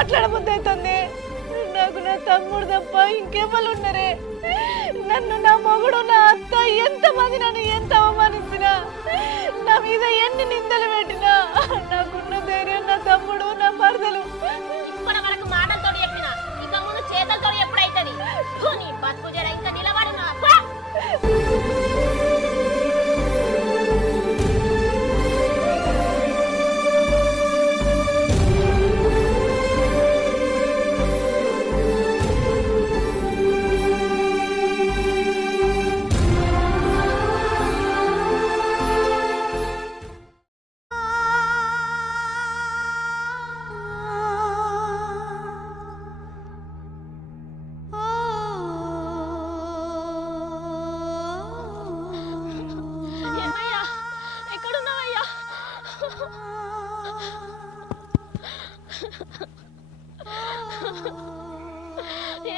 మాట్లాడబుద్ధి అవుతుంది. నాకు నా తమ్ముడు తప్ప ఇంకెవ్వరు ఉన్నారే. నన్ను నా మొగుడు నా అత్త ఎంతమంది నన్ను ఎంత అవమానించినా, నా మీద ఎన్ని నిందలు పెట్టినా నాకున్న ధైర్యం నా తమ్ముడు నా మరదలు. ఇప్పుడు మనకు మాటలతో చెప్పిన ఇక ముందు చేతలతో ఎప్పుడైతుంది నీ బతుకు జర ఇంకా నిలబడిన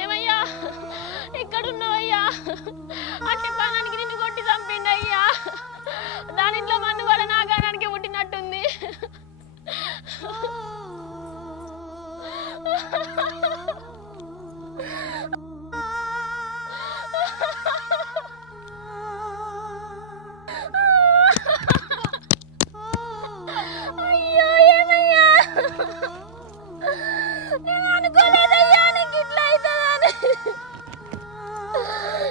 ఏమయ్యా ఎక్కడున్నావయ్యా? అట్టి పానానికి నిన్ను కొట్టి చంపిండయ్యా. దానింట్లో మన్ను కూడా నా గానానికి పుట్టినట్టుంది. అయ్యో ఏమయ్యా, నేను అనుకోలేదయ్యా నీకు ఇట్లా అవుతుందని.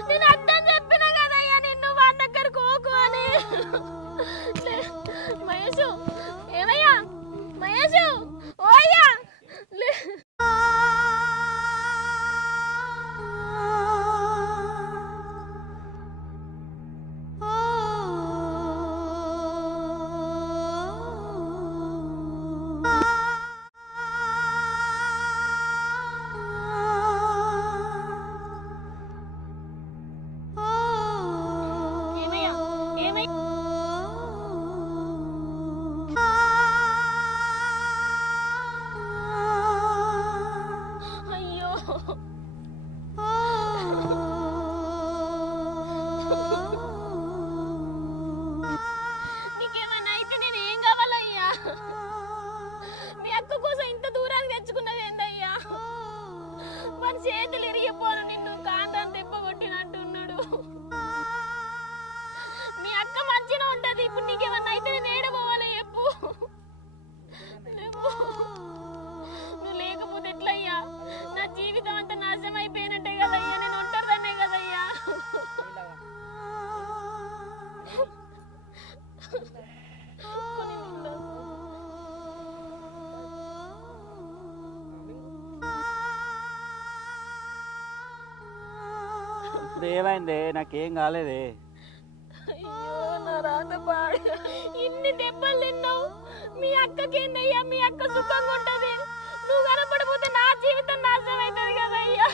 నేను అర్థం చెప్పిన కదయ్యా నిన్ను వాళ్ళ దగ్గర కోకు అని. మహేషు ఏమయ్యా, మహేషు ఓయ్యా నీకేమన్నా అయితే నేను ఏం కావాలయ్యా? మీ అక్క కోసం ఇంత దూరాన్ని తెచ్చుకున్నది ఏందయ్యా? మన చేతులు ఇరిగిపోను నిన్ను కాంతాన్ని తెప్పగొట్టినట్టున్నాడు. మీ అక్క మంచిగా ఉంటది. ఇప్పుడు నీకేమన్నా అయితే నేను ఏడపోవాలి చెప్పు. నువ్వు లేకపోతే ఎట్లయ్యా? నా జీవితం అంతా నాశనం అయిపోయినట్టే కదయ్యా. నేను ఒంటరిదాన్నే కదయ్యా. ఇప్పుడు ఏమైంది? నాకేం కాలేదే. అయ్యో నా రాత పాడు. ఇన్ని దెబ్బలు తిన్నావు. మీ అక్కకేందయ్యా? మీ అక్క సుఖంగా ఉంటది. నువ్వు కనపడిపోతే నా జీవితం నాశనం అవుతుంది కదయ్యా.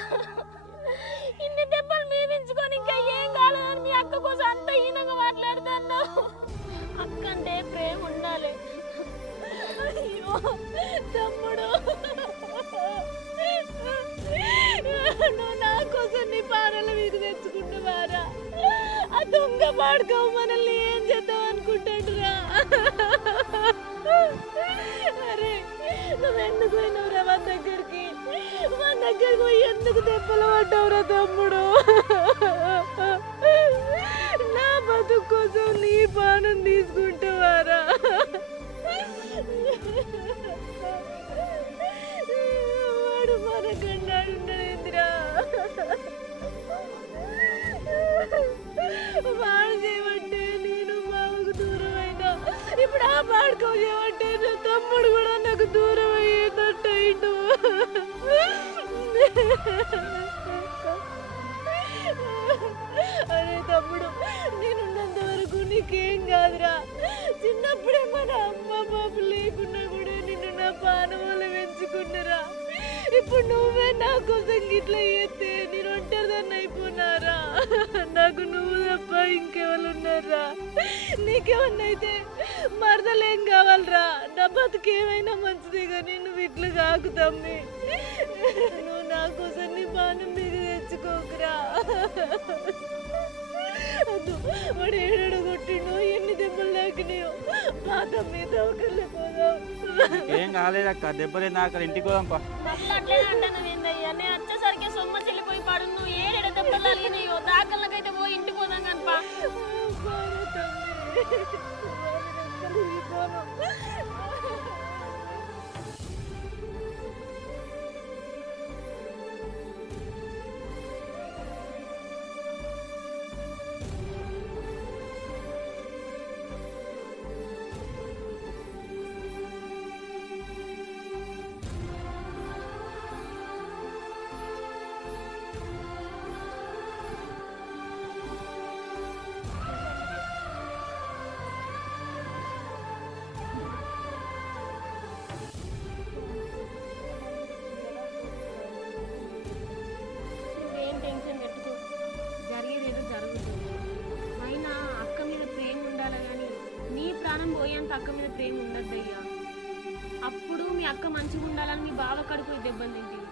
ఇన్ని దెబ్బలు మీదించుకొని ఇంకా ఏం కాలేదని మీ అక్క కోసం అంత హీనంగా మాట్లాడుతున్నావు. అక్క అంటే ప్రేమ ఉండాలి. అయ్యో తమ్ముడు, నువ్వు నా కోసం నీ పానలు మీకు తెచ్చుకుంటున్నారా? ఆ దొంగ పాడుకో మనల్ని ఏం చేద్దాం అనుకుంటాడురా? అరే నువ్వెందుకు పోయినవురా మన దగ్గరికి? మన దగ్గరికి పోయి ఎందుకు దెబ్బలు పడ్డావురా తమ్ముడు? నా బతుకు కోసం నీ పానం తీసుకుంటావారా? వాడు మనకన్నాడుండేందిరా? వాడు చేయమంటే నేను బావకు దూరం అయినా, ఇప్పుడు ఆ పాడుకో చేయమంటే నా తమ్ముడు కూడా నాకు దూరం అయ్యేటట్టు. అరే తమ్ముడు, నేనున్నంత వరకు నీకేం కాదురా. చిన్నప్పుడే మన అమ్మ బాబు లేకున్నా కూడా నిన్ను నా పానవాళ్ళు పెంచుకున్నారా. ఇప్పుడు నువ్వే నా కోసం గిట్లా చేస్తే నేను ఒంటరిదాన్ని అయిపోయినారా? నాకు నువ్వు తప్ప ఇంకెవరు ఉన్నారా? నీకేమన్నా అయితే మరదలేం కావాలరా? నా బతుకేమైనా మంచిదే కానీ నువ్వు ఇట్లా కాకు తమ్మి. నువ్వు నా కోసం నీ పానం మీద తెచ్చుకోకురా. వాడు ఏడాడు కొట్టిండు, ఎన్ని దెబ్బలు తాకినాయో. మా తమ్మి దవకర్లే పోదాం. ఏం కాలేదక్క, దెబ్బలే నాకు ఇంటికి పోదాంపా. మా మళ్ళీ అట్లనే అంటాను ఏందయ్యా నేను వచ్చేసరికి సొమ్మ చెల్లిపోయి పడు నువ్వు ఏడెడ దెబ్బలు అలిగినాయో దాకళ్ళకైతే పోయి ఇంటికి పోదాం కనుపా పోయేంత అక్క మీద ప్రేమ ఉండద్దయ్యా. అప్పుడు మీ అక్క మంచిగా ఉండాలని మీ బావ కడుపు దెబ్బలు తింటివి,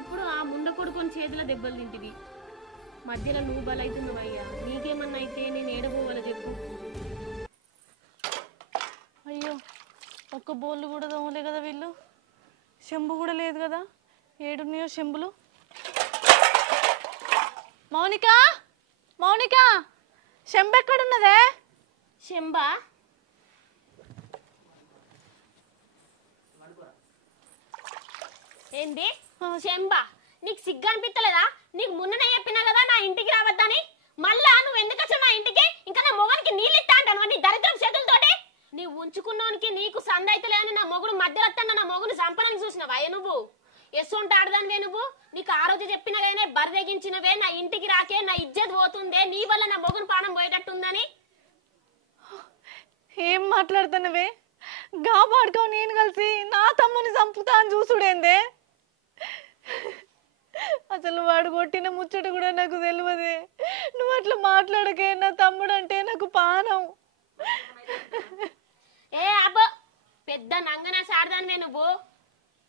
ఇప్పుడు ఆ ముండ కొడుకొని చేతిలో దెబ్బలు తింటివి. మధ్యలో నువ్వు బలవుతున్నావయ్యా. నీకేమన్నా అయితే నేను ఏడబోవాలో చెప్పు. అయ్యో ఒక్క బోళ్ళు కూడా దోమలే కదా వీళ్ళు, చెంబు కూడా లేదు కదా. ఏడున్నాయో చెంబులు. మౌనిక మౌనిక చెంబు ఎక్కడున్నదే? చెంబా? ఏంది చెంబా? నీకు సిగ్గు అనిపిస్తలేదా? నీకు మున్ననే చెప్పినా కదా నా ఇంటికి రావద్దని. మళ్ళా నువ్వు ఎందుకు వచ్చావు మా ఇంటికి? ఇంకా నా మొగనికి నీళ్ళు ఇస్తా అంటాను నీ దరిద్రం చేతులతోటి. నీవు ఉంచుకున్నోనికి నీకు సంద అయితే లేని నా మొగుడు మధ్యలో వస్తాను. నా మొగుడు సంపడానికి చూసినావా నువ్వు? ఎస్సుంటే ఆడదానివే నువ్వు. నీకు ఆ రోజు చెప్పినవేనే బరిదెగించినవే నా ఇంటికి రాకే నా ఇజ్జత్ పోతుందే, నీ వల్ల నా మొగుడు పానం పోయేటట్టుందని. ఏం మాట్లాడుతున్నవే? గాబాడుకో నేను కలిసి నా తమ్ముని చంపుతా అని చూసుడేందే? అసలు వాడు కొట్టిన ముచ్చట కూడా నాకు తెలియదే. నువ్వు అట్లా మాట్లాడకే. నా తమ్ముడు అంటే నాకు పానం. ఏ అబ్బో పెద్ద నంగనా సారదానివే నువ్వు.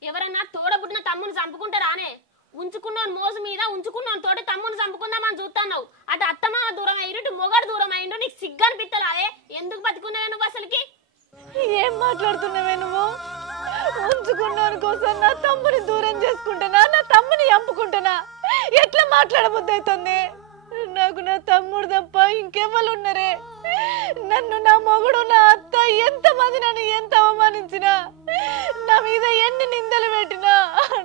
ఎవరన్నా తోడబుట్టిన తమ్ముని చంపుకుంటారానే? ఉంచుకున్నాను మోసు మీద ఉంచుకున్నాను తోటి తమ్ముని చంపుకుందామని చూస్తున్నావు. అటు అత్తమ్మ దూరం అయ్యిండు, ఇటు మొగడు దూరం అయ్యిండు. నీకు సిగ్గు అనిపిస్తలాదే? ఎందుకు బతుకున్నావే నువ్వు అసలుకి? ఏం మాట్లాడుతున్నావే నువ్వు? ఉంచుకున్నాను కోసం నా తమ్ముని దూరం చేసుకుంటానా? నా తమ్ముని చంపుకుంటానా? ఎట్లా మాట్లాడబుద్ధి అవుతుంది? నాకు నా తమ్ముడు తప్ప ఇంకెవ్వరు ఉన్నారే? నన్ను నా మొగుడు నా అత్త ఎంతమంది నన్ను ఎంత అవమానించినా, నా మీద ఎన్ని నిందలు పెట్టినా,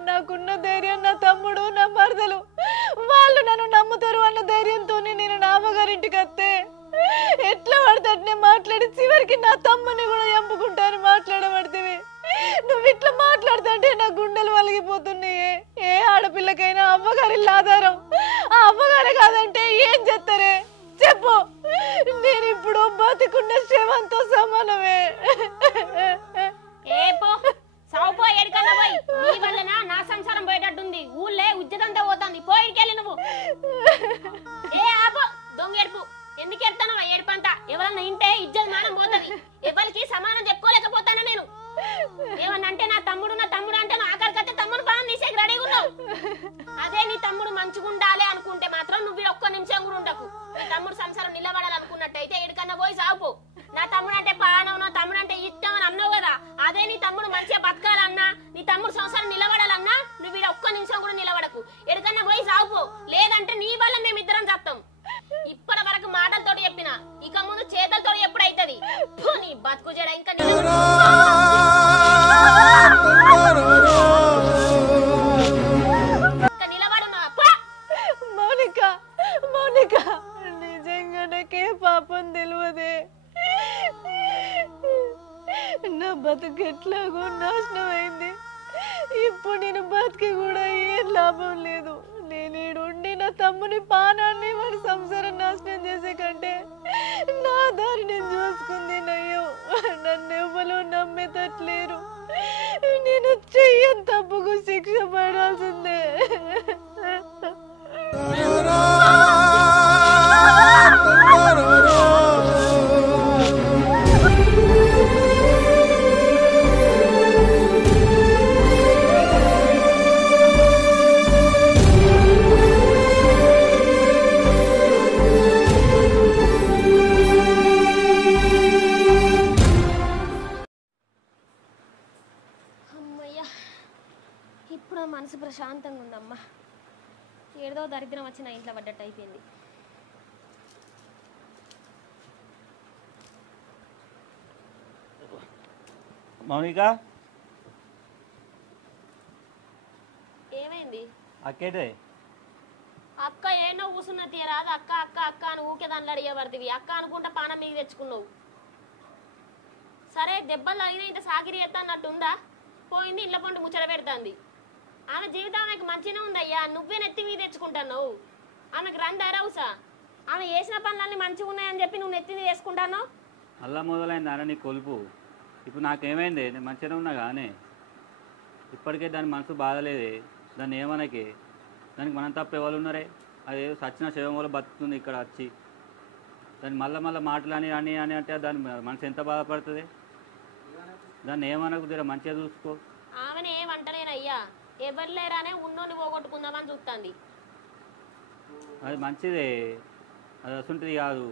నాకున్న ధైర్యం నా తమ్ముడు నా మరదలు వాళ్ళు నన్ను నమ్ముతారు అన్న ధైర్యంతో నేను నా అమ్మగారింటికి వస్తే ఎట్లా పడతానే మాట్లాడి చివరికి నా తమ్ముని కూడా చంపుకుంటాను మాట్లాడబడితే. నువ్వు ఇట్లా మాట్లాడుతుంటే నా గుండెలు వలిగిపోతున్నాయి. ఏ ఆడపిల్లకైనా అవ్వగారి ఆధారం. ఆ అవ్వగారే కాదంటే ఏం చేస్తారే చెప్పు? నేను ఇప్పుడు బతికున్న శవంతో సమానమే. ఏపో సావుపో ఎడకల్లా పోయి. నీ వల్లన నా సంసారం పోయేటట్టుంది. ఊళ్ళే ఉజ్జతంతా పోతుంది. పోయికెళ్ళి నువ్వు. ఏ ఆపో దొంగ ఏడుపు. ఎందుకు ఎడతాను ఆ ఏడుపంతా? ఎవరన్నా ఇంటే ఇజ్జత్ మానం పోతుంది. ఎవరికి సమానం చెప్పుకోలేకపోతానా నేను? ఏమన్నంటే నా తమ్ముడు అంటే ఆఖరికైతే తమ్ముడు పానం తీసేకి రెడీగా ఉన్నావు. అదే నీ తమ్ముడు మంచిగా ఉండాలి అనుకుంటే మాత్రం నువ్వు ఒక్క నిమిషం కూడా ఉండకు. తమ్ముడు సంసారం నిలబడాలనుకున్నట్టయితే ఎడికన్నా పోయి సాగుపో. నా తమ్ముడు అంటే పానం, నా తమ్ముడు అంటే ఇష్టం అని అన్నావు కదా. అదే నీ తమ్ముడు మంచిగా బతకాలన్నా, నీ తమ్ముడు సంసారం నిలబడాలన్నా నువ్వు ఒక్క నిమిషం కూడా నిలబడకు. ఎడికన్నా పోయి సాగుపో. లేదంటే నీ వల్ల మేమిద్దరం చెప్తాం. ఇప్పటి వరకు మాటలతో చెప్పిన, ఇక ముందు చేతలతో ఎప్పుడైతుంది? నీ బతుకు జడ ఇంకా నిలబడు. మౌనిక మౌనిక నిజంగా నాకే పాపం తెలియదే. నా బతుకు ఎట్లాగో నాశనం అయింది. ఇప్పుడు నేను బతికి కూడా ఏం లాభం లేదు. నేను ఈడుండి నా తమ్ముని పానాన్ని వాడి సంసారం నాశనం చేసే కంటే నా దారి నేను చూసుకుంది నయ్యో. నన్ను ఎవరు నమ్మేటట్లేరు. నేను చెయ్యని తప్పుకు శిక్ష పడాల్సిందే. ప్రశాంతంగా ఉందమ్మా. ఏదో దరిద్రం వచ్చి నా ఇంట్లో పడ్డట్టు అయిపోయింది. మౌనిక ఏమైంది? అక్కేటే అక్క ఏనో కూసున్నా తీరాదు. అక్క అక్క అక్క అని ఊకే దాంట్లో అడిగేపడుతుంది. అక్క అనుకుంటా పానం మీకు తెచ్చుకున్నావు. సరే దెబ్బలు తగిన ఇంత సాకిరి ఎత్తా అన్నట్టుందా? పోయింది ఇంట్లో పండు ముచ్చట పెడుతుంది. ఆమె జీవితం ఆమెకు మంచిగా ఉందయ్యా. నువ్వే నెత్తి మీద తెచ్చుకుంటున్నావు. ఆమెకు రందారావుసా? ఆమె చేసిన పనులన్నీ మంచిగా ఉన్నాయని చెప్పి నువ్వు నెత్తి మీద వేసుకుంటాను. అలా మొదలైంది అన్న నీ కొలుపు. ఇప్పుడు నాకేమైంది? నేను మంచిగానే ఉన్నా కానీ ఇప్పటికే దాని మనసు బాధలేదే. దాన్ని ఏమనకే. దానికి మనం తప్ప ఎవరు ఉన్నారే? అది సచిన శవం వల్ల బతుకుతుంది ఇక్కడ వచ్చి. దాన్ని మళ్ళీ మాటలు అని అని అని అంటే దాని మనసు ఎంత బాధపడుతుంది? దాన్ని ఏమనకు జర మంచిగా చూసుకో. ఆమెను ఏమంటలేనయ్యా. ఎవరు లేరానే ఉన్నోని పోగొట్టుకుందామని చూస్తుంది. అది మంచిదే, అది అసంటిది కాదు.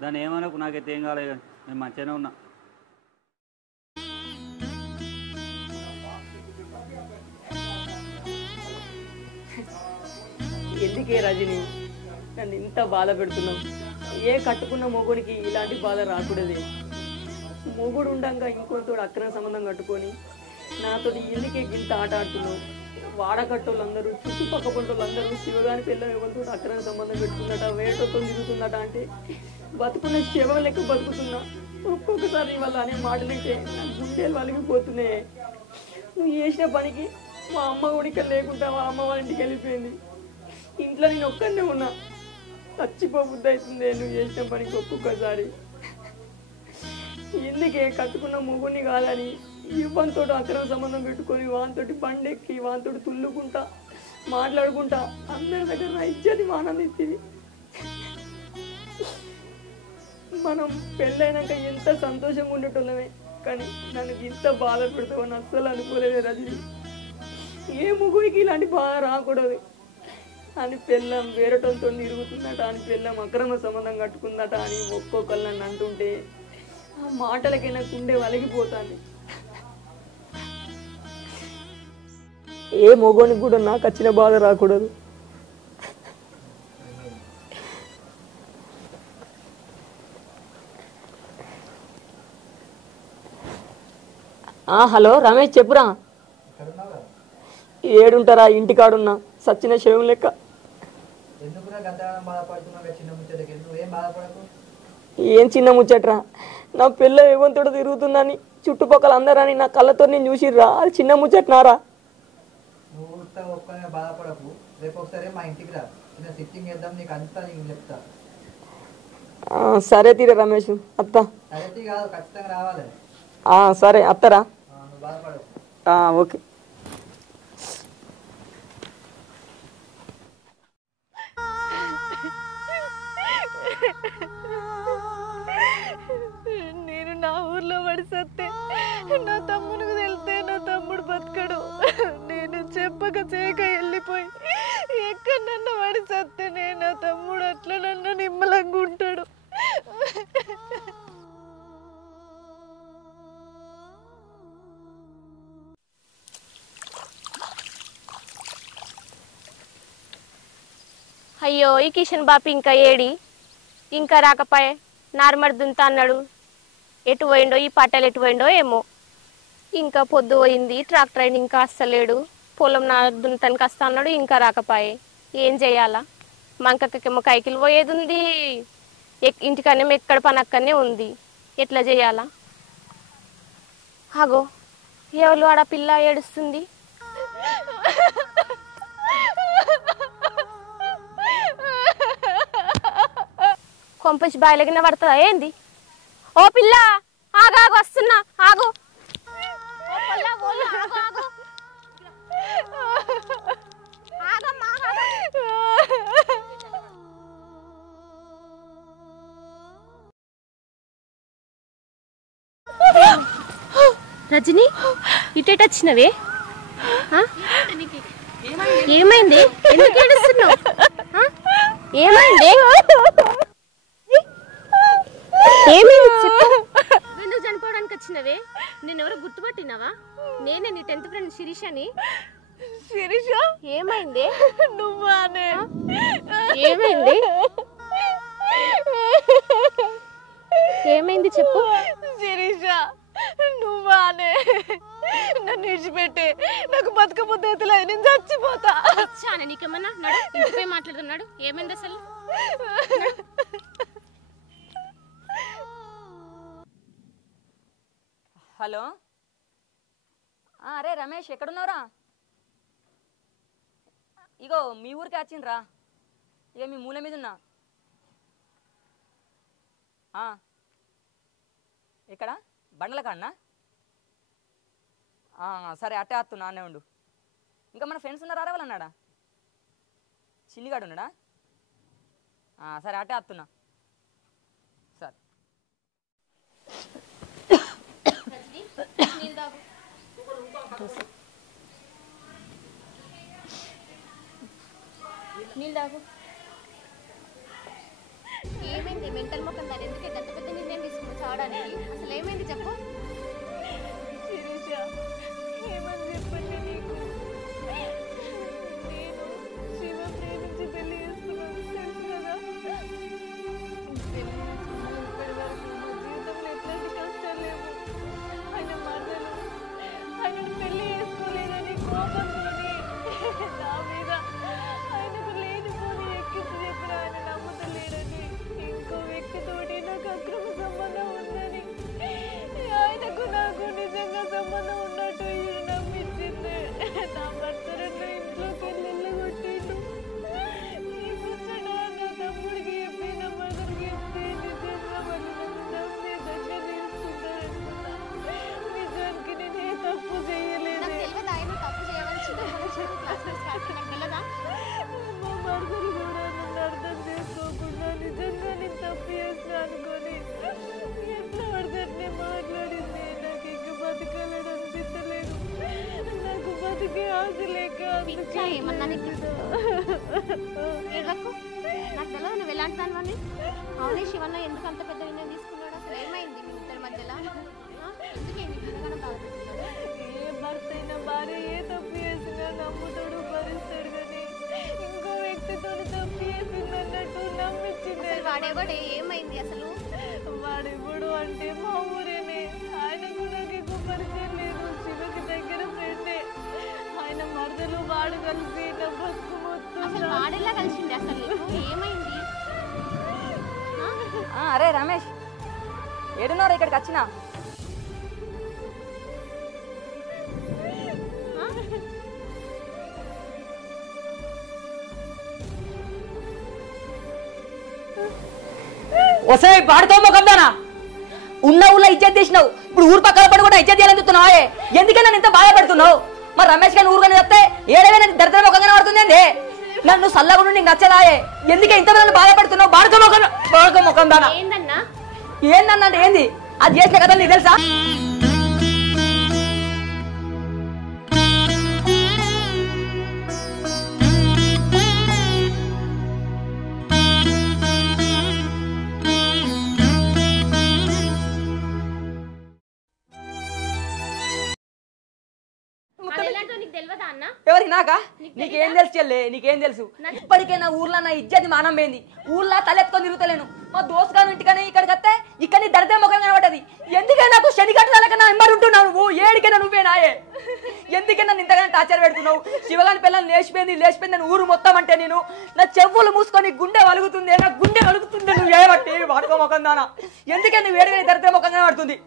దాన్ని ఏమనకు. నాకైతే ఏం కాలేదు, నేను మంచిగానే ఉన్నా. ఎందుకే రజని నన్ను ఇంత బాధ పెడుతున్నావు? ఏ కట్టుకున్న మొగుడికి ఇలాంటి బాధ రాకూడదే. మొగుడు ఉండగా ఇంకొంతోడు అక్రమ సంబంధం కట్టుకొని నాతో ఎందుకే గింత ఆట ఆడుతున్నావు? వాడకట్టోళ్ళందరూ చుట్టుపక్క పంటోళ్ళందరూ శివగాని పిల్లలు ఎవరితో అక్రమ సంబంధం పెట్టుకుందట, వేటతో తిరుగుతుందట అంటే బతుకున్న శవం లెక్క బతుకుతున్నా. ఒక్కొక్కసారి వాళ్ళ అనే మాటలంటే నా గుండెలు వలిగిపోతున్నాయి. నువ్వు చేసిన పనికి మా అమ్మ కూడా ఇక్కడ లేకుండా మా అమ్మ వాళ్ళ ఇంటికి వెళ్ళిపోయింది. ఇంట్లో నేను ఒక్కనే ఉన్నా. చచ్చిపోబుద్ధి అవుతుంది నువ్వు చేసిన పనికి ఒక్కొక్కసారి. ఎందుకే కట్టుకున్న మొగుడిని కాదని ఇవ్వంతో అక్రమ సంబంధం పెట్టుకొని వానితోటి బండెక్కి వానితోటి తుల్లుకుంటా మాట్లాడుకుంటా అందరి దగ్గర నా ఇజ్జతి ఆనందిస్తుంది. మనం పెళ్ళైనాక ఎంత సంతోషంగా ఉండేటోళ్ళమే, కానీ నన్ను ఇంత బాధ పెడతావని అస్సలు అనుకోలేదు రజని. ఏ ముగ్గురికి ఇలాంటి బాధ రాకూడదు అని పెళ్ళం వేరటంతో తిరుగుతుందట అని పెళ్ళం అక్రమ సంబంధం కట్టుకుందట అని ఒక్కొక్కరు నన్ను అంటుంటే ఆ మాటలకైనా కుండే వలిగిపోతాను. ఏ మొగోనికి కూడా నాకు వచ్చిన బాధ రాకూడదు. హలో రమేష్ చెప్పురా. ఏడుంటారా? ఇంటికాడున్నా సచ్చిన శవం లెక్క. ఏం చిన్న ముచ్చట్రా? నా పిల్ల ఏవంతోడు తిరుగుతుందని చుట్టుపక్కల అందరని నా కళ్ళతో నేను చూసిర్రా. అది చిన్న ముచ్చట్నారా? బాధపడకు, రేపు ఒకసారి మా ఇంటికి రా, చిన్న సిట్టింగ్ చేద్దాం, నీకు అంతా నీకు చెప్తా. సరే తీరే రమేష్ అత్త. సరే కాదు, ఖచ్చితంగా రావాలి. సరే అత్తరా. నువ్వు బాధపడకు. ఓకే. నేను నా ఊర్లో పడి సత్తే నా తమ్మునికి వెళ్తే నా తమ్ముడు బతకడు. నేను చెప్పక చేయక వెళ్ళిపోయి ఎక్కడ నన్ను పడి సత్తేనే నా తమ్ముడు అట్లా నన్ను నిమ్మలంగా ఉంటాడు. అయ్యో ఈ కిషన్ బాపి ఇంకా ఏడి? ఇంకా రాకపోయే. నార్మల్ దుంతా అన్నాడు. ఎటు పోయిండో ఈ పట్టెలు, ఎటు పోయిండో ఏమో. ఇంకా పొద్దు పోయింది, ట్రాక్టర్ అయిన ఇంకా వస్తలేడు. పొలం దుంతానికి వస్తా అన్నాడు, ఇంకా రాకపోయే. ఏం చేయాలా? మంకకేమో కైకిలు పోయేది ఉంది, ఇంటికన్నా ఎక్కడ పని అక్కడనే ఉంది. ఎట్లా చేయాలా? అగో ఎవరు ఆడ పిల్ల ఏడుస్తుంది. కొంపచి బాయలగిన పడుతుందా ఏంది? ఓ పిల్ల ఆగాగు, వస్తున్నా, ఆగు. రజని ఇటేట వచ్చినవే? ఏమైంది? ఎందుకు ఏడుస్తున్నావు? ఏమైంది? ఏమైంది చెప్పు. ఎందుకు చనిపోవడానికి వచ్చినవే? నేను ఎవరో గుర్తుపట్టినావా? నేనే నీ 10th ఫ్రెండ్ శిరీషని. శిరీష ఏమైంది? నువ్వానే ఏమైంది? ఏమైంది చెప్పు. శిరీష నువ్వానే నన్ను విడిచిపెట్టే, నాకు బతుకబుద్ధి అవుతలేదు, నేను చచ్చిపోతా. చానే నీకేమన్నా నడు, ఇంటిపై మాట్లాడుతున్నాడు. ఏమైంది అసలు? హలో, అరే రమేష్ ఎక్కడున్నావురా? ఇగో మీ ఊరికి వచ్చిండ్రా, ఇక మీ మూల మీద ఉన్నా. ఎక్కడ బండల కాడనా? సరే అట్టే వస్తున్నా, అన్నే ఉండు. ఇంకా మన ఫ్రెండ్స్ ఉన్నారా వాళ్ళు అన్నాడా? చిన్నిగాడు ఉన్నాడా? సరే అట్టే వస్తున్నా. సరే నీళ్ళు తాగు. ఏమైంది? మెంటల్ మొక్కం దాని ఎందుకే గంట పెద్ద నిర్ణయం తీసుకుని చావడానికి? అసలు ఏమైంది చెప్పు. శిరీష ఏమని చెప్పండి నీకు, నేను శివ ప్రేమించి పెళ్లి చేసుకున్నాను, తెలుసు కదా. పెళ్లి చేసుకున్నాను ఇప్పటి వరకు మా జీవితంలో ఎట్లాంటి కష్టాలు లేవు. ఆయన మరదలు ఆయనను పెళ్లి చేసుకోలేదని కోపంతో నా మీద ఆయనకు లేనిపోని ఎక్కించి చెప్పిన ఆయన నమ్ముతలేడని, ఇంకో వ్యక్తితోటి నాకు అక్రమ సంబంధం ఉందని, ఆయనకు నాకు నిజంగా సంబంధం ఉన్నట్టు ఈయన నమ్మించింది. నా భర్త రెండు ఇంట్లోకి వెళ్ళగొట్టిండు. ఈ ముచ్చట నా తమ్ముడికి చెప్పి నా మదర్కి చెప్తే నిజంగా వాళ్ళు నన్ను నమ్మి దగ్గర తీసుకుంటారనుకున్నా. నిజానికి నేను ఏ తప్పు చేయలేదు. మా మరదలు కూడా నన్ను అర్థం చేసుకోకుండా నిజంగా నేను తప్పు చేస్తా అనుకొని ఎట్లా పడితే మాట్లాడింది. నాకు ఇంక బతకాలని అనిపించలేదు, నాకు బతికే ఆశ లేక ఏమన్నా నాకు తెలియదు నువ్వు ఎలాంటి దానివని. అవునే శివన్న ఎందుకు అంత పెద్ద నిర్ణయం తీసుకున్నాడు? అసలు ఏమైంది మీ ఇద్దరి మధ్యలో? ఎందుకేంది ఇంతగానో బాధపడుతున్నాడు? ఏ భర్త అయినా భార్య ఏ తప్పు చేసినా నమ్ముతాడు, భరిస్తాడు, కానీ ఇంకో వ్యక్తితో తప్పు చేసింది అన్నట్టు నమ్మించింది. అసలు వాడేవాడు? ఏమైంది అసలు? వాడెప్పుడు అంటే మా ఊరేనే, ఆయనకు నాకు ఎక్కువ పరిచయం లేదు. శివకి దగ్గర ఫ్రెండే. ఆయన మరదలు వాడు కలిసి నా బతుకు మొత్తం. అసలు వాడేలా కలిసింది అసలు నీకు? ఏమైంది? అరే రమేష్ ఏడున్నారా? ఇక్కడికి వచ్చినా. వసే బాడుకో మొక్కదానా, ఉన్న ఊళ్ళో ఇజ్జత్ తీసినావు, ఇప్పుడు ఊరు పక్కన పడి కూడా ఇజ్జత్ తీయాలని చూస్తున్నావు. ఎందుకని నన్ను ఇంత బాధపడుతున్నావు? మరి రమేష్ గారిని ఊరుగానే చెప్తే ఏడైనా దరిద్ర మొక్కగానే పడుతుంది అండి. నన్ను సల్లగుండు నీకు నచ్చదాయే, ఎందుకే ఇంత నన్ను బాధపడుతున్నావు? బాడుకో మొక్కం దానా. ఏందన్నా? ఏందన్నా అంటే ఏంది? అది చేసిన కథలు నీకు తెలుసా? ఎవరికి నాకా? నీకేం తెలుసు చెల్లే, నీకేం తెలుసు? ఇప్పటికే నా ఊర్లో నా ఇజ్జతి మానం పోయింది. ఊర్లో తలెత్తుకొని తిరుగుతలేను. మా దోస్తు గారు ఇంటికనే ఇక్కడికి వస్తే ఇక్కడ నీ దరిద్ర ముఖం కనబడ్డది. ఎందుకే నాకు శని కట్టడాలకన్నా ఎంబడి ఉంటున్నావు నువ్వు? ఏడికైనా నువ్వే నాయే. ఎందుకే నన్ను ఇంతగానే టార్చర్ పెడుతున్నావు? శివగాని పిల్లలు లేచిపోయింది అని ఊరు మొత్తం అంటే నేను నా చెవులు మూసుకొని గుండె వలుగుతుంది, నా గుండె వలుగుతుంది. నువ్వు ఏడబట్టి వాడుకో ముఖం దానా. ఎందుకే నువ్వు ఏడికైనా దరిద్ర ముఖం కనబడుతుంది?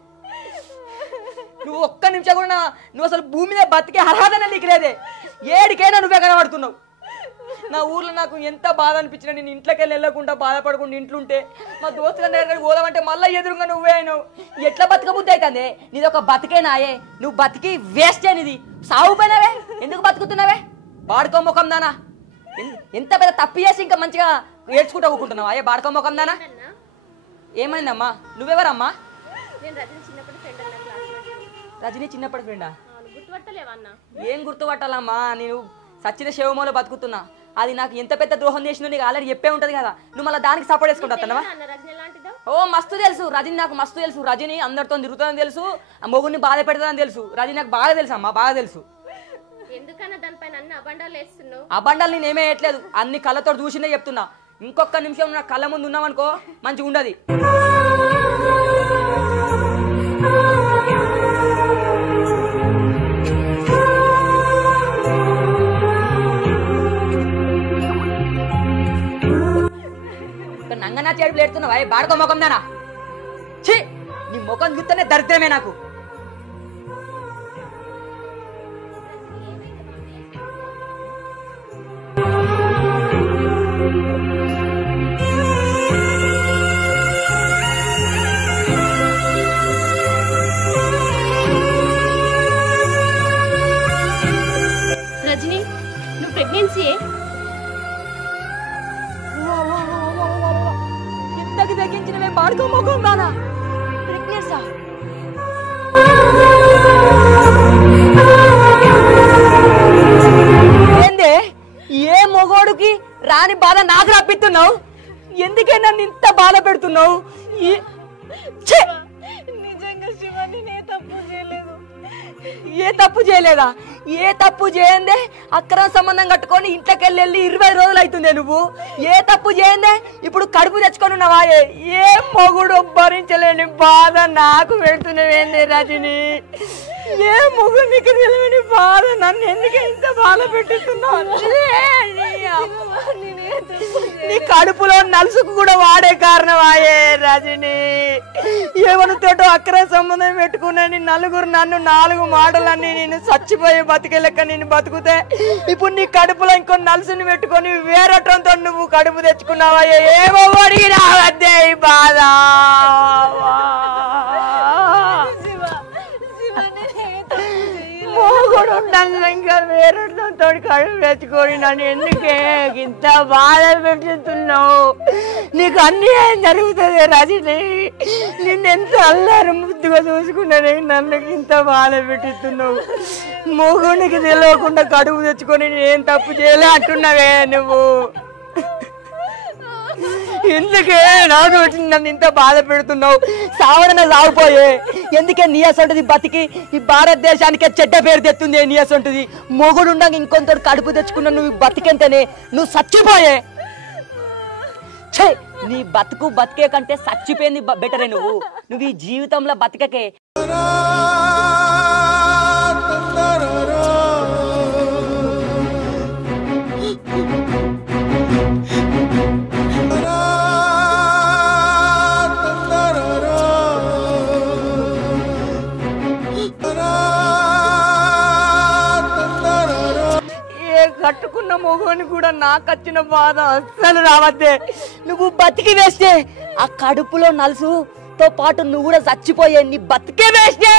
నువ్వు ఒక్క నిమిషం కూడా నువ్వు అసలు భూమి మీద బతికే అర్హతనే నీకు లేదే. ఏడికైనా నువ్వే కనబడుతున్నావు. నా ఊర్లో నాకు ఎంత బాధ అనిపించినా నేను ఇంట్లోకి వెళ్ళకుండా బాధపడకుండా ఇంట్లుంటే మా దోస్తు గారి దగ్గరికి పోదామంటే మళ్ళీ ఎదురుగా నువ్వే అయినావు. ఎట్లా బతకబుద్ధి అవుతుంది? నీది ఒక బతికే నాయే. నువ్వు బతికి వేస్ట్ అనేది సాగుపోయినావే. ఎందుకు బతుకుతున్నావే? బాడుకో ముఖం దానా. ఎంత పెద్ద తప్పు చేసి ఇంకా మంచిగా ఏడ్చుకుంటూ ఊకుంటున్నావు. అయ్యే బాడుకో ముఖం దానా. ఏమైందమ్మా? నువ్వెవరమ్మా? రజనీ చిన్నప్పటి ఫ్రెండా? ఏం గుర్తుపట్టాలమ్మా? నేను సచ్చిన శివమోలో బతుకుతున్నా. అది నాకు ఎంత పెద్ద ద్రోహం చేసినా నీకు ఆల్రెడీ చెప్పే ఉంటది కదా. నువ్వు మళ్ళీ దానికి సపోర్ట్ చేసుకుంటావా? ఓ మస్తు తెలుసు రజనీ, నాకు మస్తు తెలుసు. రజనీ అందరితో తిరుగుతుందని తెలుసు, ఆ మొగుడిని బాధ పెడతాదని తెలుసు. రజనీ నాకు బాగా తెలుసు అమ్మా, బాగా తెలుసు. ఎందుకన్నా దానిపైన అన్ని అబండాలు వేస్తున్నావు? అబండాలు నేనేమే వేయట్లేదు, అన్ని కళ్ళతో చూసినే చెప్తున్నా. ఇంకొక నిమిషం నా కళ్ళ ముందు ఉన్నామనుకో మంచిగా ఉండదు. నంగనా చేడుపులు ఎడుతున్నావా బాడకో ముఖం దానా? ఛీ, నీ ముఖం చూస్తేనే దరిద్రమే నాకు. రజని, నువ్వు ప్రెగ్నెన్సీ? ఇంతకు తగ్గించిన బాడుకో ముఖం దానా? ప్రెగ్నెన్సా? ఏందే ఏ మొగోడుకి రాని బాధ నాకు రప్పిస్తున్నావు? ఎందుకే నన్ను ఇంత బాధ పెడుతున్నావు? నిజంగా శివ, నేనే తప్పు చేయలేదు. ఏ తప్పు చేయలేదా? ఏ తప్పు చేయందే అక్రమ సంబంధం కట్టుకొని ఇంట్లోకి వెళ్ళి 20 రోజులు అవుతుందే. నువ్వు ఏ తప్పు చేయందే ఇప్పుడు కడుపు తెచ్చుకొని ఉన్నావా? ఏ మొగుడు భరించలేని బాధ నాకు పెడుతున్నావేంది రజని? ఏ మొగుడు నీకు తెలియని బాధ నన్ను ఎందుకు ఇంత బాధ పెట్టుతున్నావు? నీ కడుపులో నలుసుకు కూడా వాడే కారణమాయే రజని. ఏమనుతోటో అక్రమ సంబంధం పెట్టుకున్నాని నలుగురు నన్ను 4 మాటలన్నీ నేను చచ్చిపోయే బతికేలెక్క నేను బతుకుతే ఇప్పుడు నీ కడుపులో ఇంకో నలుసుని పెట్టుకొని వేరటంతో నువ్వు కడుపు తెచ్చుకున్నావా? ఏమో అడిగినా అదే ఈ బాధ. మొగుడు ఉండగా ఇంకా వేరటంతో కడుపు తెచ్చుకొని నన్ను ఎందుకే ఇంత బాధ పెట్టుతున్నావు? నీకు అన్యాయం జరుగుతుంది రజని. నిన్నెంత అల్లారు ముద్దుగా చూసుకున్నానే నన్ను ఇంత బాధ పెట్టుతున్నావు. మొగుడికి తెలియకుండా కడుపు తెచ్చుకొని నేను తప్పు చేయలే అంటున్నావే నువ్వు. ఎందుకే నాకు నన్ను ఇంత బాధ పెడుతున్నావు? సావడన సాగిపోయే. ఎందుకే నీ అసంటది బతికి ఈ భారతదేశానికే చెడ్డ పేరు తెస్తుంది. నీ అసంటది మొగుడు ఉండగా ఇంకొంత కడుపు తెచ్చుకున్నా నువ్వు బతికెంతనే నువ్వు చచ్చిపోయే. ఛే, నీ బతికే కంటే చచ్చిపోయింది బెటరే. నువ్వు ఈ జీవితంలో బతికకే. కట్టుకున్న మొగోని కూడా నాకు వచ్చిన బాధ అస్సలు రావద్దే. నువ్వు బతికి వేస్తే ఆ కడుపులో నలుసుతో పాటు నువ్వు కూడా చచ్చిపోయే. నీ బతికే వేస్తే.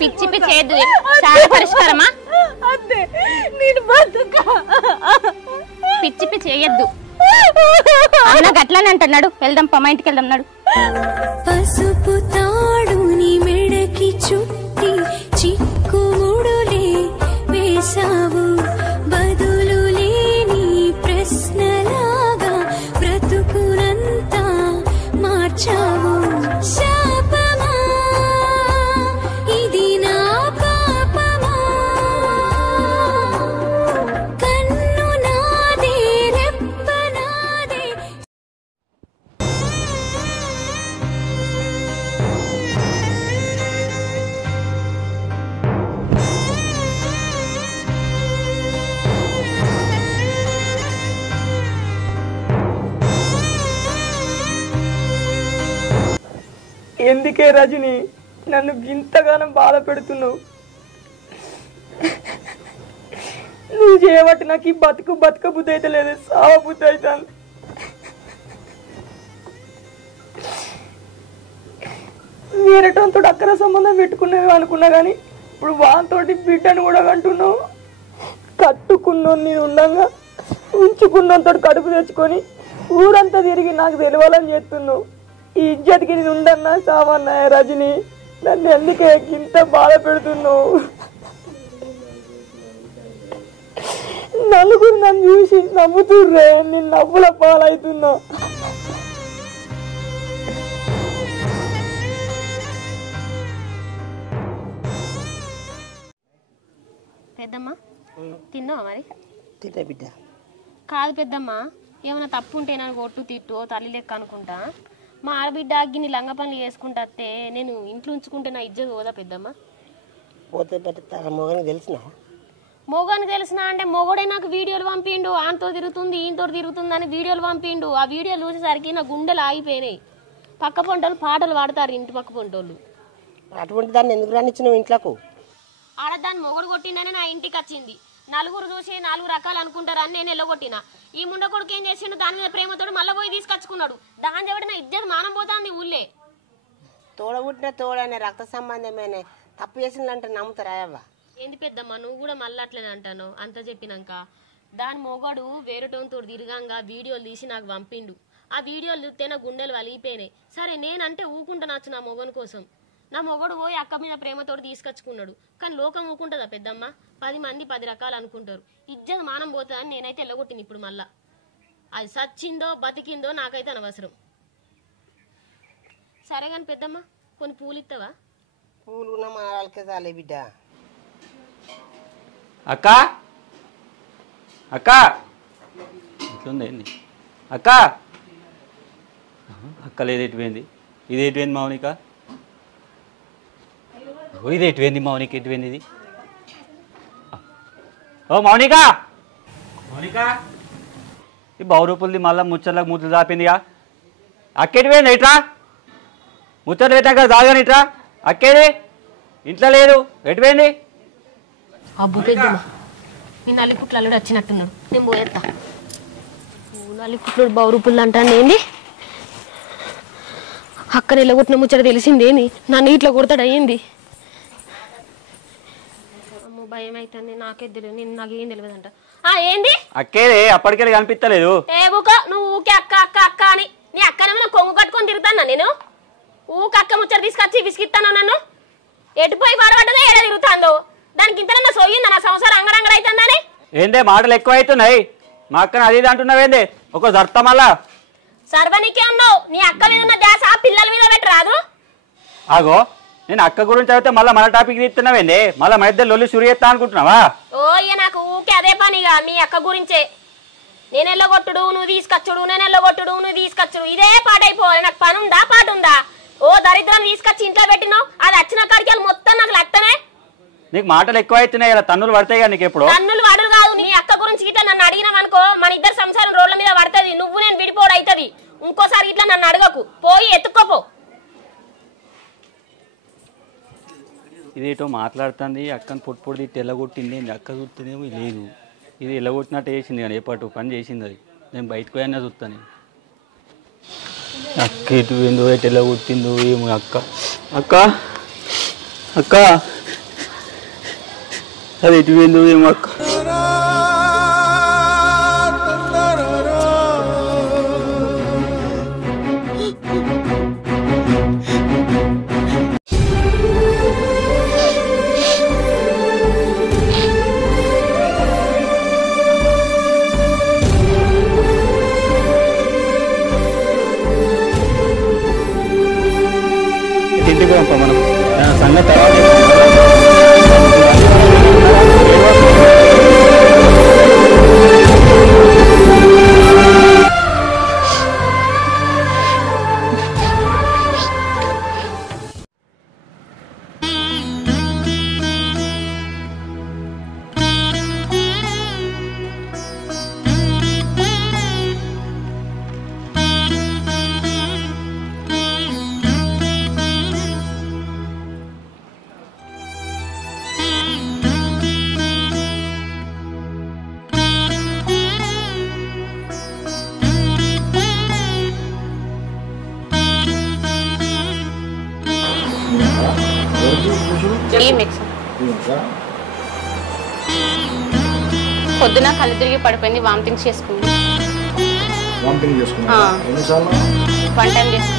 పిచ్చి పిచ్చి చాలా పరిష్కారమా? పిచ్చి పిచ్చి చేయొద్దు అన్న గట్లనే అంటున్నాడు. వెళ్దాం మా ఇంటికి వెళ్దాం నాడు. పసుపు తాడుని మెడకి చుట్టి చిక్కుముడులే వేసావు. బదులు లేని ప్రశ్నలాగా బ్రతుకునంతా మార్చావు. శాపమా ఇది నా పాపమా? కన్ను నాదే రెప్ప నాదే. ఎందుకే రజని నన్ను ఇంతగానం బాధ పెడుతున్నావు? నువ్వు చేయబట్టి నాకు ఈ బతుక బుద్ధి అయితే లేదు, సావ బుద్ధి అవుతాను. వేరేటంతో అక్కర సంబంధం పెట్టుకునేవి అనుకున్నా కానీ ఇప్పుడు వాంతోటి బిడ్డను కూడా అంటున్నావు. కట్టుకున్నావు నేను ఉండగా ఉంచుకున్నంతో కడుపు తెచ్చుకొని ఊరంతా తిరిగి నాకు తెలవాలని చెప్తున్నావు. ఈ ఇజ్జతికి నేను ఉండన్నా సావన్నా రజని? నన్ను ఎందుకే ఇంత బాధ పెడుతున్నావు? నలుగురు నన్ను చూసి నవ్వుతుర్రే, నేను నవ్వుల పాలవుతున్నా. పెద్దమ్మ తిన్నావా మరి? తిన్నా బిడ్డ. కాదు పెద్దమ్మ, ఏమైనా తప్పు ఉంటే నన్ను కొట్టు తిట్టు తల్లి లెక్క అనుకుంటా. మా ఆడబిడ్డ గిన్ని లంగ పనులు చేసుకుంటా నేను ఇంట్లో ఉంచుకుంటే నా ఇజ్జత్ పోదా పెద్దమ్మ? పోతే తన మొగనికి తెలిసిన మొగానికి తెలిసిన అంటే మొగడే నాకు వీడియోలు పంపిండు, ఆంతో తిరుగుతుంది ఈయనతో తిరుగుతుంది అని వీడియోలు పంపిండు. ఆ వీడియోలు చూసేసరికి నా గుండెలు ఆగిపోయినాయి. పక్క పొంటోళ్ళు పాటలు పాడతారు ఇంటి పక్క పొంటోళ్ళు. అటువంటి దాన్ని ఎందుకు రానిచ్చినావు ఇంట్లోకు? ఆడదాన్ని మొగడు కొట్టిండని నా ఇంటికి వచ్చింది. నలుగురు చూసి 4 రకాలు అనుకుంటారని నేను ఎల్లగొట్టిన. ఈ ముండ కొడుకు ఏం చేసిండు, దాని మీద ప్రేమతోడు మళ్ళీ పోయి తీసుకొచ్చుకున్నాడు. దాని చెబడి నా ఇజ్జత్ మానం పోతుంది ఊళ్ళే. తోడబుట్టిన తోడనే రక్త సంబంధమైన తప్పు చేసిందంటే నమ్ముతారా అవ్వ? ఏంది పెద్దమ్మ నువ్వు కూడా మళ్ళీ అట్లనే అంటాను? అంత చెప్పినాక దాని మొగడు వేరేటోతో తిరగంగా వీడియోలు తీసి నాకు పంపిండు. ఆ వీడియోలు చూస్తే నా గుండెలు వలిగిపోయినాయి. సరే నేనంటే ఊకుంటున్నాచ్చు నా మొగని కోసం. నా మొగడు పోయి అక్క మీద ప్రేమతోటి తీసుకొచ్చుకున్నాడు. కానీ లోకం ఊకుంటుందా పెద్దమ్మ? 10 మంది 10 రకాలు అనుకుంటారు. ఇజ్జత్ మానం పోతుందని నేనైతే ఎల్లగొట్టిన. ఇప్పుడు మళ్ళా అది సచ్చిందో బతికిందో నాకైతే అనవసరం. సరే కానీ పెద్దమ్మ కొన్ని పూలు ఇస్తావా? పూలు ఉన్న మన వాళ్ళకే చాలే బిడ్డ. అక్క అక్క ఇట్లుంది ఏంది అక్క? అక్క లేదు, ఎటుపోయింది? ఇది ఎటుపోయింది మౌనిక? ఇది ఎటుపోయింది మౌనిక? ఎటుపోయింది ఇది? ఓ మౌనిక, మౌనిక ఈ బౌరూపులది మళ్ళీ ముచ్చట్లకు ముచ్చలు చాపిందిగా. అక్క ఎటుపోయింది? ఇట్రా ముచ్చట్లు పెట్టాక దాగాని ఇట్రా. అక్కేది ఇంట్లో లేదు, ఎటుపోయింది? అబ్బు పెద్దమ్మ నీ నల్లిపుట్లు అల్లుడు వచ్చినట్టున్నాడు, నేను పోయేస్తా. నల్లిపుట్లు బౌరూపుళ్ళు అంటాను ఏంది? అక్కడ ఎల్లగొట్టిన ముచ్చట తెలిసిందేంది? నన్ను ఇట్లా కొడతాడు అయ్యింది. అమ్మో భయం అవుతుంది, నాకేద్దరు నేను నాకేం తెలియదంట. ఏంది అక్కేది అప్పటికెళ్ళి కనిపిస్తలేదు. ఏ ఊక నువ్వు ఊకే అక్క అక్క అక్క అని నీ అక్కనేమో కొంగు కట్టుకొని తిరుగుతాను నేను. ఊక అక్క ముచ్చట తీసుకొచ్చి విసిగిస్తాను నన్ను. ఎటుపోయి గొడవడ్డదో ఏడా తిరుగుతాందో. దానికి ఇంతనన్నా సోయిందా నా సంవత్సరం అంగరంగర అవుతుందని? ఏందే మాటలు ఎక్కువ అవుతున్నాయి? మా అక్కని అది ఇది అంటున్నావేందే? ఒక జర్త మళ్ళా సర్వనికే ఉన్నావు. నీ అక్క మీద ఉన్న ధ్యాస పిల్లల మీద పెట్టరాదు. ఆగో నేను అక్క గురించి అయితే మళ్ళీ మన టాపిక్ తీస్తున్నావేంది? మళ్ళీ మన ఇద్దరు లొల్లి సురి చేస్తా అనుకుంటున్నావా? ఓ ఇక నాకు ఊకే అదే పనిగా మీ అక్క గురించే. నేను ఎల్లగొట్టుడు నువ్వు తీసుకొచ్చుడు, నేను ఎల్లగొట్టుడు నువ్వు తీసుకొచ్చుడు, ఇదే పాట అయిపోవాలి. నాకు పని ఉందా పాట ఉందా? ఓ దరిద్రం తీసుకొచ్చి ఇంట్లో పెట్టినావు, అది వచ్చిన కాడికి మొత్తం నాకు లెక్కనే. నీకు మాటలు ఎక్కువ అవుతున్నాయి కదా, తన్నులు పడతాయి కదా నీకు. ఎప్పుడు తన్నులు పడరు కాదు. నీ అక్క గురించి ఇట్లా నన్ను అడిగినావనుకో మన ఇద్దరు సంసారం రోడ్ల మీద పడుతుంది. నువ్వు నేను విడిపోవడం అవుతుంది. ఇంకోసారి ఇట్లా నన్ను అడగకు, పోయి ఎత్తుక్కోపో. ఇదేటో మాట్లాడుతుంది, అక్కని పొట్టు తిట్టి ఎల్లగొట్టింది. అక్క చూస్తేనేమో లేదు, ఇది ఎల్లగొట్టినట్టు వేసింది కానీ ఏపాటు పని చేసింది. అది నేను బయటకు పోయినా చూస్తాను. అక్క ఎటు పోయిందో ఎటు ఎల్లగొట్టిందో ఏమో. అక్క అక్క అక్క అది ఎటు పోయిందో ఏమో అక్క. ఇంటికి పంప మనం సంగతి తర్వాత. పొద్దున కళ్ళు తిరిగి పడిపోయింది, వామిటింగ్ చేసుకుంది. ఎన్నిసార్లు? 1 టైం చేసుకుంది.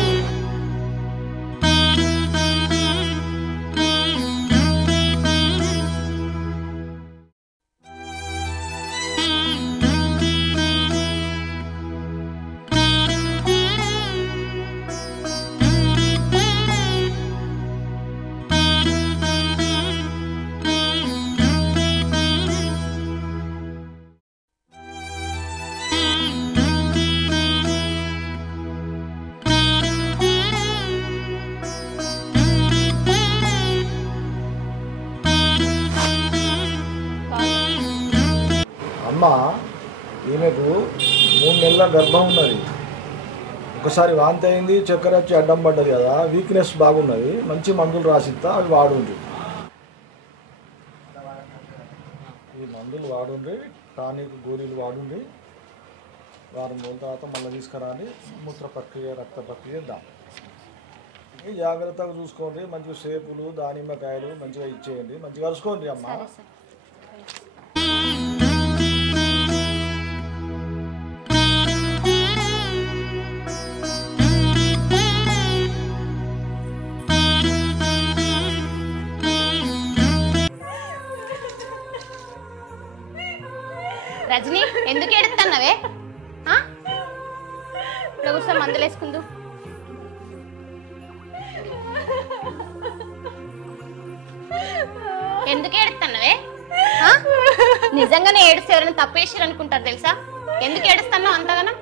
అమ్మ ఈమెకు 3 నెలల గర్భం ఉన్నది. ఒకసారి వాంతి అయింది, చక్కెర వచ్చి అడ్డం పడ్డది కదా, వీక్నెస్ బాగున్నది. మంచి మందులు రాసిస్తా, అవి వాడుండ్రి. ఈ మందులు వాడుండ్రి, టానిక్ గోళీలు వాడుండ్రి. వారం రోజుల తర్వాత మళ్ళీ తీసుకురాని మూత్ర ప్రక్రియ, రక్త ప్రక్రియ దాం. జాగ్రత్తగా చూసుకోండి. మంచిగా సేపులు, దానిమ్మకాయలు మంచిగా ఇచ్చేయండి. మంచిగా కలుసుకోండి అమ్మ. రజని, ఎందుకు ఏడుస్తున్నావే? ఇప్పుడు కూర్చో, మందులు వేసుకుందు. ఎందుకు ఏడుస్తున్నావే? నిజంగానే ఏడుస్తే ఎవరైనా తప్పు చేసారు అనుకుంటారు తెలుసా? ఎందుకు ఏడుస్తున్నావు అంతగానో?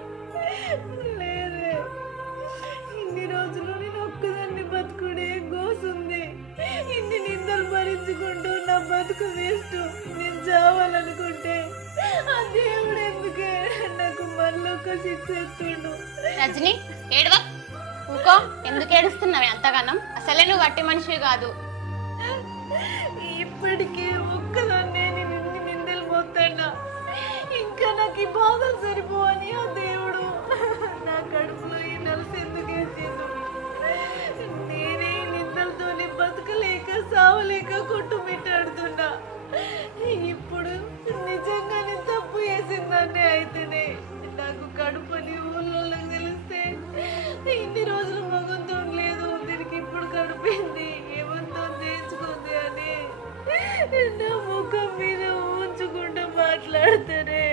లేదే, ఇన్ని రోజులు నేను ఒక్కదాన్ని బతుకుడే గోసుంది. ఇన్ని నిందలు భరించుకుంటూ నా బతుకు వేస్ట్. నేను చావాలనుకుంటే ఆ దేవుడు ఎందుకే నాకు మళ్ళీ ఒక శిక్ష ఎత్తుండు. రజని, ఏడవా, ఊకో. ఎందుకు ఏడుస్తున్నావే అంతగానం? అసలే నువ్వు వట్టి మనిషి కాదు. ఇప్పటికే ఒక్కదాన్నే నేను ఇన్ని నిందలు పోతాడా? ఇంకా నాకు ఈ బాధలు సరిపోవని ఆ దేవుడు నా కడుపులో ఈ నలుసు ఎందుకు వేసిండు? నేనే ఈ నిందలతోనే బతకలేక సావలేక కొట్టుమిట్టాడుతున్నా. ఇప్పుడు నిజంగానే తప్పు వేసిందాన్ని అయితేనే నాకు కడుపని ఊళ్ళోకి తెలిస్తే ఇన్ని రోజులు మగంతో లేదు, దీనికి ఇప్పుడు కడుపింది, ఏమంతో చేయించుకుంది అని నా ముఖం మీద ఉంచుకుంటూ మాట్లాడతారే.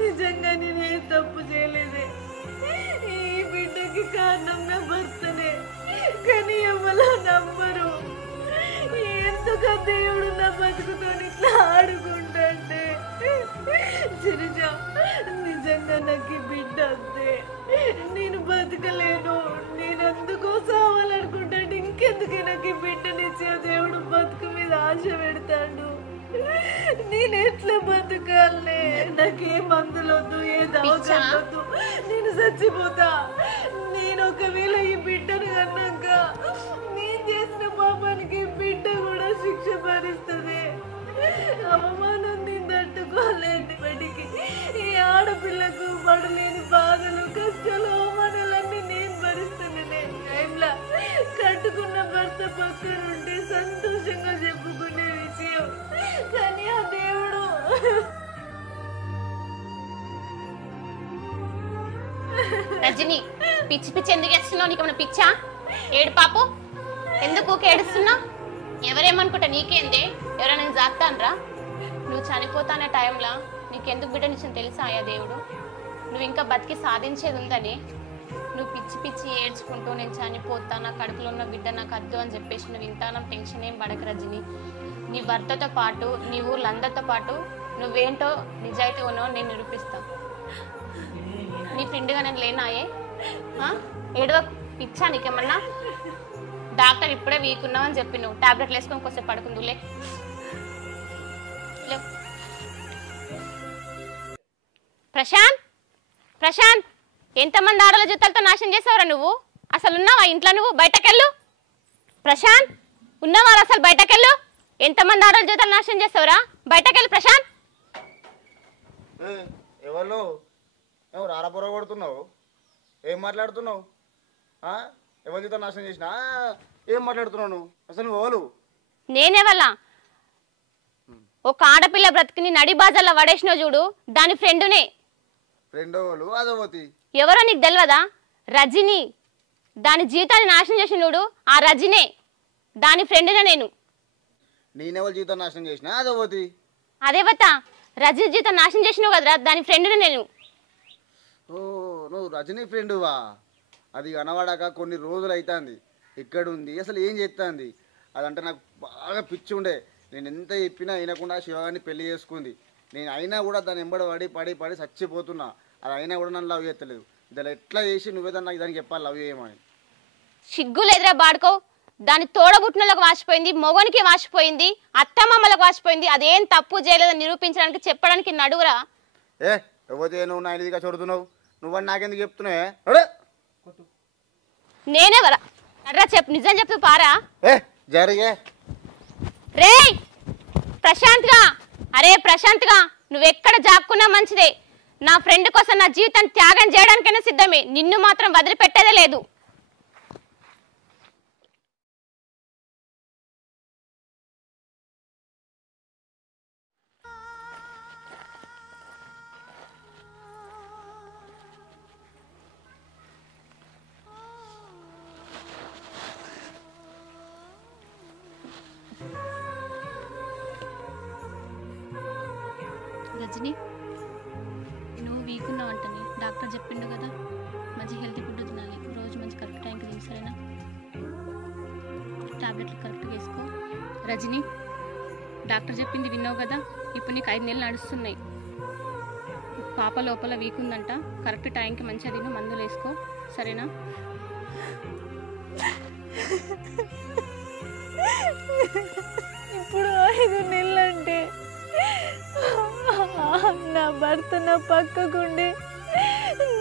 నిజంగా నేనే తప్పు చేయలేదే. ఈ బిడ్డకి కారణం నా భర్తనే, కానీ ఎవరో నమ్మరు. ఎందుకు దేవుడు నా బతుకుతో ఇట్లా ఆడుకుంటే? సిరిజ, నిజంగా నాకు ఈ బిడ్డ అంతే. నేను బతకలేను. నేను ఎందుకో సావాలనుకుంటాను. ఇంకెందుకే నాకు ఈ బిడ్డనిచ్చే దేవుడు బతుకు మీద ఆశ పెడతాడు. నేను ఎట్లా బతకాలే? నాకే మందులొద్దు, ఏ దవాఖానొద్దు, నేను చచ్చిపోతా. నేను ఒకవేళ ఈ బిడ్డను కన్నాక నేను చేసిన పాపానికి బిడ్డ కూడా శిక్ష భరిస్తుంది. అవమానం నేను తట్టుకోలేనిప్పటికీ ఈ ఆడపిల్లకు పడలేని బాధలు, కష్టాలు, అవమానాలన్నీ నేను భరిస్తున్నానే. టైంలా కట్టుకున్న భర్త పక్కనుంటే సంతోషంగా చెప్పుకునే విషయం, కానీ ఆ దేవుడు రజని, పిచ్చి పిచ్చి ఎందుకు వేస్తున్నావు? నీకేమైనా పిచ్చా? ఏడు పాపు, ఎందుకు ఏడుస్తున్నావు? ఎవరేమనుకుంటా నీకేందే? ఎవరైనా జాతానరా? నువ్వు చనిపోతానే టైంలో నీకెందుకు బిడ్డనిచ్చిన తెలుసా ఆయా దేవుడు? నువ్వు ఇంకా బతికి సాధించేది ఉందని నువ్వు పిచ్చి పిచ్చి ఏడ్చుకుంటూ నేను చనిపోతా, నా కడుపులో ఉన్న బిడ్డ నాకు అద్దు అని చెప్పేసి నువ్వు ఇంతానం టెన్షన్ ఏం పడక రజని. నీ భర్తతో పాటు నీ ఊర్లందరితో పాటు నువ్వేంటో నిజాయితీ ఉన్నావు నేను నిరూపిస్తాను. నీ ఫ్రెండ్గా నేను లేనాయే? ఏడవ పిచ్చా నీకేమన్నా? డాక్టర్ ఇప్పుడే వీక్ ఉన్నావని చెప్పి నువ్వు టాబ్లెట్లు వేసుకొని కొంచెం పడుకుందులే. ప్రశాంత్, ప్రశాంత్, ఎంతమంది ఆడల జుత్తలతో నాశనం చేసావురా నువ్వు? అసలు ఉన్నావా ఇంట్లో? నువ్వు బయటకెళ్ళు. ప్రశాంత్, ఉన్నావా అసలు? బయటకెళ్ళు. ఎంతమంది ఆడల జుత్తలు నాశనం చేసావురా? బయటకెళ్ళు ప్రశాంత్. ఎవరు నువ్వు? రారపొర కొడుతున్నావు? ఏం మాట్లాడుతున్నావు? ఎవరి జీవితం నాశనం చేసినా ఏం మాట్లాడుతున్నావు నువ్వు? అసలు నువ్వు ఎవరు? నేనేవల్లా ఒక ఆడపిల్ల బ్రతికిని నడి బాజాల్లో పడేసినో చూడు, దాని ఫ్రెండునే. ఫ్రెండ్ ఎవరు? అదోవతి. ఎవరో నీకు తెలియదా? రజని. దాని జీవితాన్ని నాశనం చేసినోడు ఆ రజనే, దాని ఫ్రెండునే నేను. నేనెవరి జీవితం నాశనం చేసినా అదోవతి. అదేవత రజని జీవితం నాశనం చేసినావు కదరా, దాని ఫ్రెండునే నేను. ఓ నువ్వు రజనీ ఫ్రెండువా? అది కనబడాక కొన్ని రోజులు అవుతుంది. ఎక్కడుంది, అసలు ఏం చేస్తుంది? అదంటే నాకు బాగా పిచ్చి ఉండే. నేను ఎంత చెప్పినా వినకుండా శివగారిని పెళ్లి చేసుకుంది. నేను అయినా కూడా దాన్ని ఎంబడి పడి పడి పడి చచ్చిపోతున్నా. అది అయినా కూడా నన్ను లవ్ చేస్తలేదు. దాన్ని ఎట్లా చేసి నువ్వేదన్నా నాకు దానికి చెప్పాలి లవ్ చేయమని. సిగ్గు లేదురా బాడుకో. దాని తోడబుట్టినలకు వాసిపోయింది, మొగనికి వాసిపోయింది, అత్తమామలకు వాసిపోయింది. అదేం తప్పు చేయలేదని నిరూపించడానికి చెప్పడానికి నడువురా. ఎవరితే నువ్వు నా ఇదిగా చూడుతున్నావు? నువ్వని నాకెందుకు చెప్తున్నావే? నేనేవరా అడ్రా చెప్పు, నిజం చెప్తూ పారా. జరిగే రే ప్రశాంత్గా, అరే ప్రశాంత్గా, నువ్వెక్కడ జాక్కున్నా మంచిదే. నా ఫ్రెండ్ కోసం నా జీవితాన్ని త్యాగం చేయడానికైనా సిద్ధమే. నిన్ను మాత్రం వదిలిపెట్టేదే లేదు. రజని, నువ్వు వీక్ ఉన్నావంటని డాక్టర్ చెప్పిండు కదా, మంచి హెల్తీ ఫుడ్ తినాలి, రోజు మంచి కరెక్ట్ టైంకి తిని, సరేనా? టాబ్లెట్లు కరెక్ట్గా వేసుకో. రజని, డాక్టర్ చెప్పింది విన్నావు కదా, ఇప్పుడు నీకు 5 నెలలు నడుస్తున్నాయి. పాప లోపల వీక్ ఉందంట, కరెక్ట్ టైంకి మంచిగా తిను, మందులు వేసుకో, సరేనా? ఇప్పుడు 5 నెలలంటే నా భర్త నా పక్కకుండి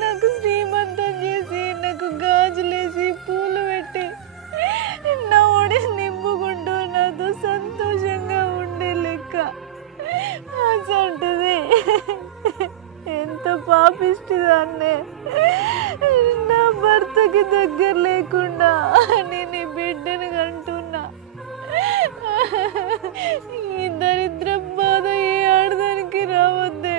నాకు శ్రీమంతం చేసి, నాకు గాజులేసి, పూలు పెట్టి, నా ఒడిని నింపుకుంటూ నాతో సంతోషంగా ఉండే లెక్క అసంటది. ఎంత పాపిష్టిదాన్నే. నా భర్తకి దగ్గర లేకుండా నేను ఈ బిడ్డను కంటున్నా. ఈ దరిద్రం బాధ ఏ ఆడదానికి రావద్దే.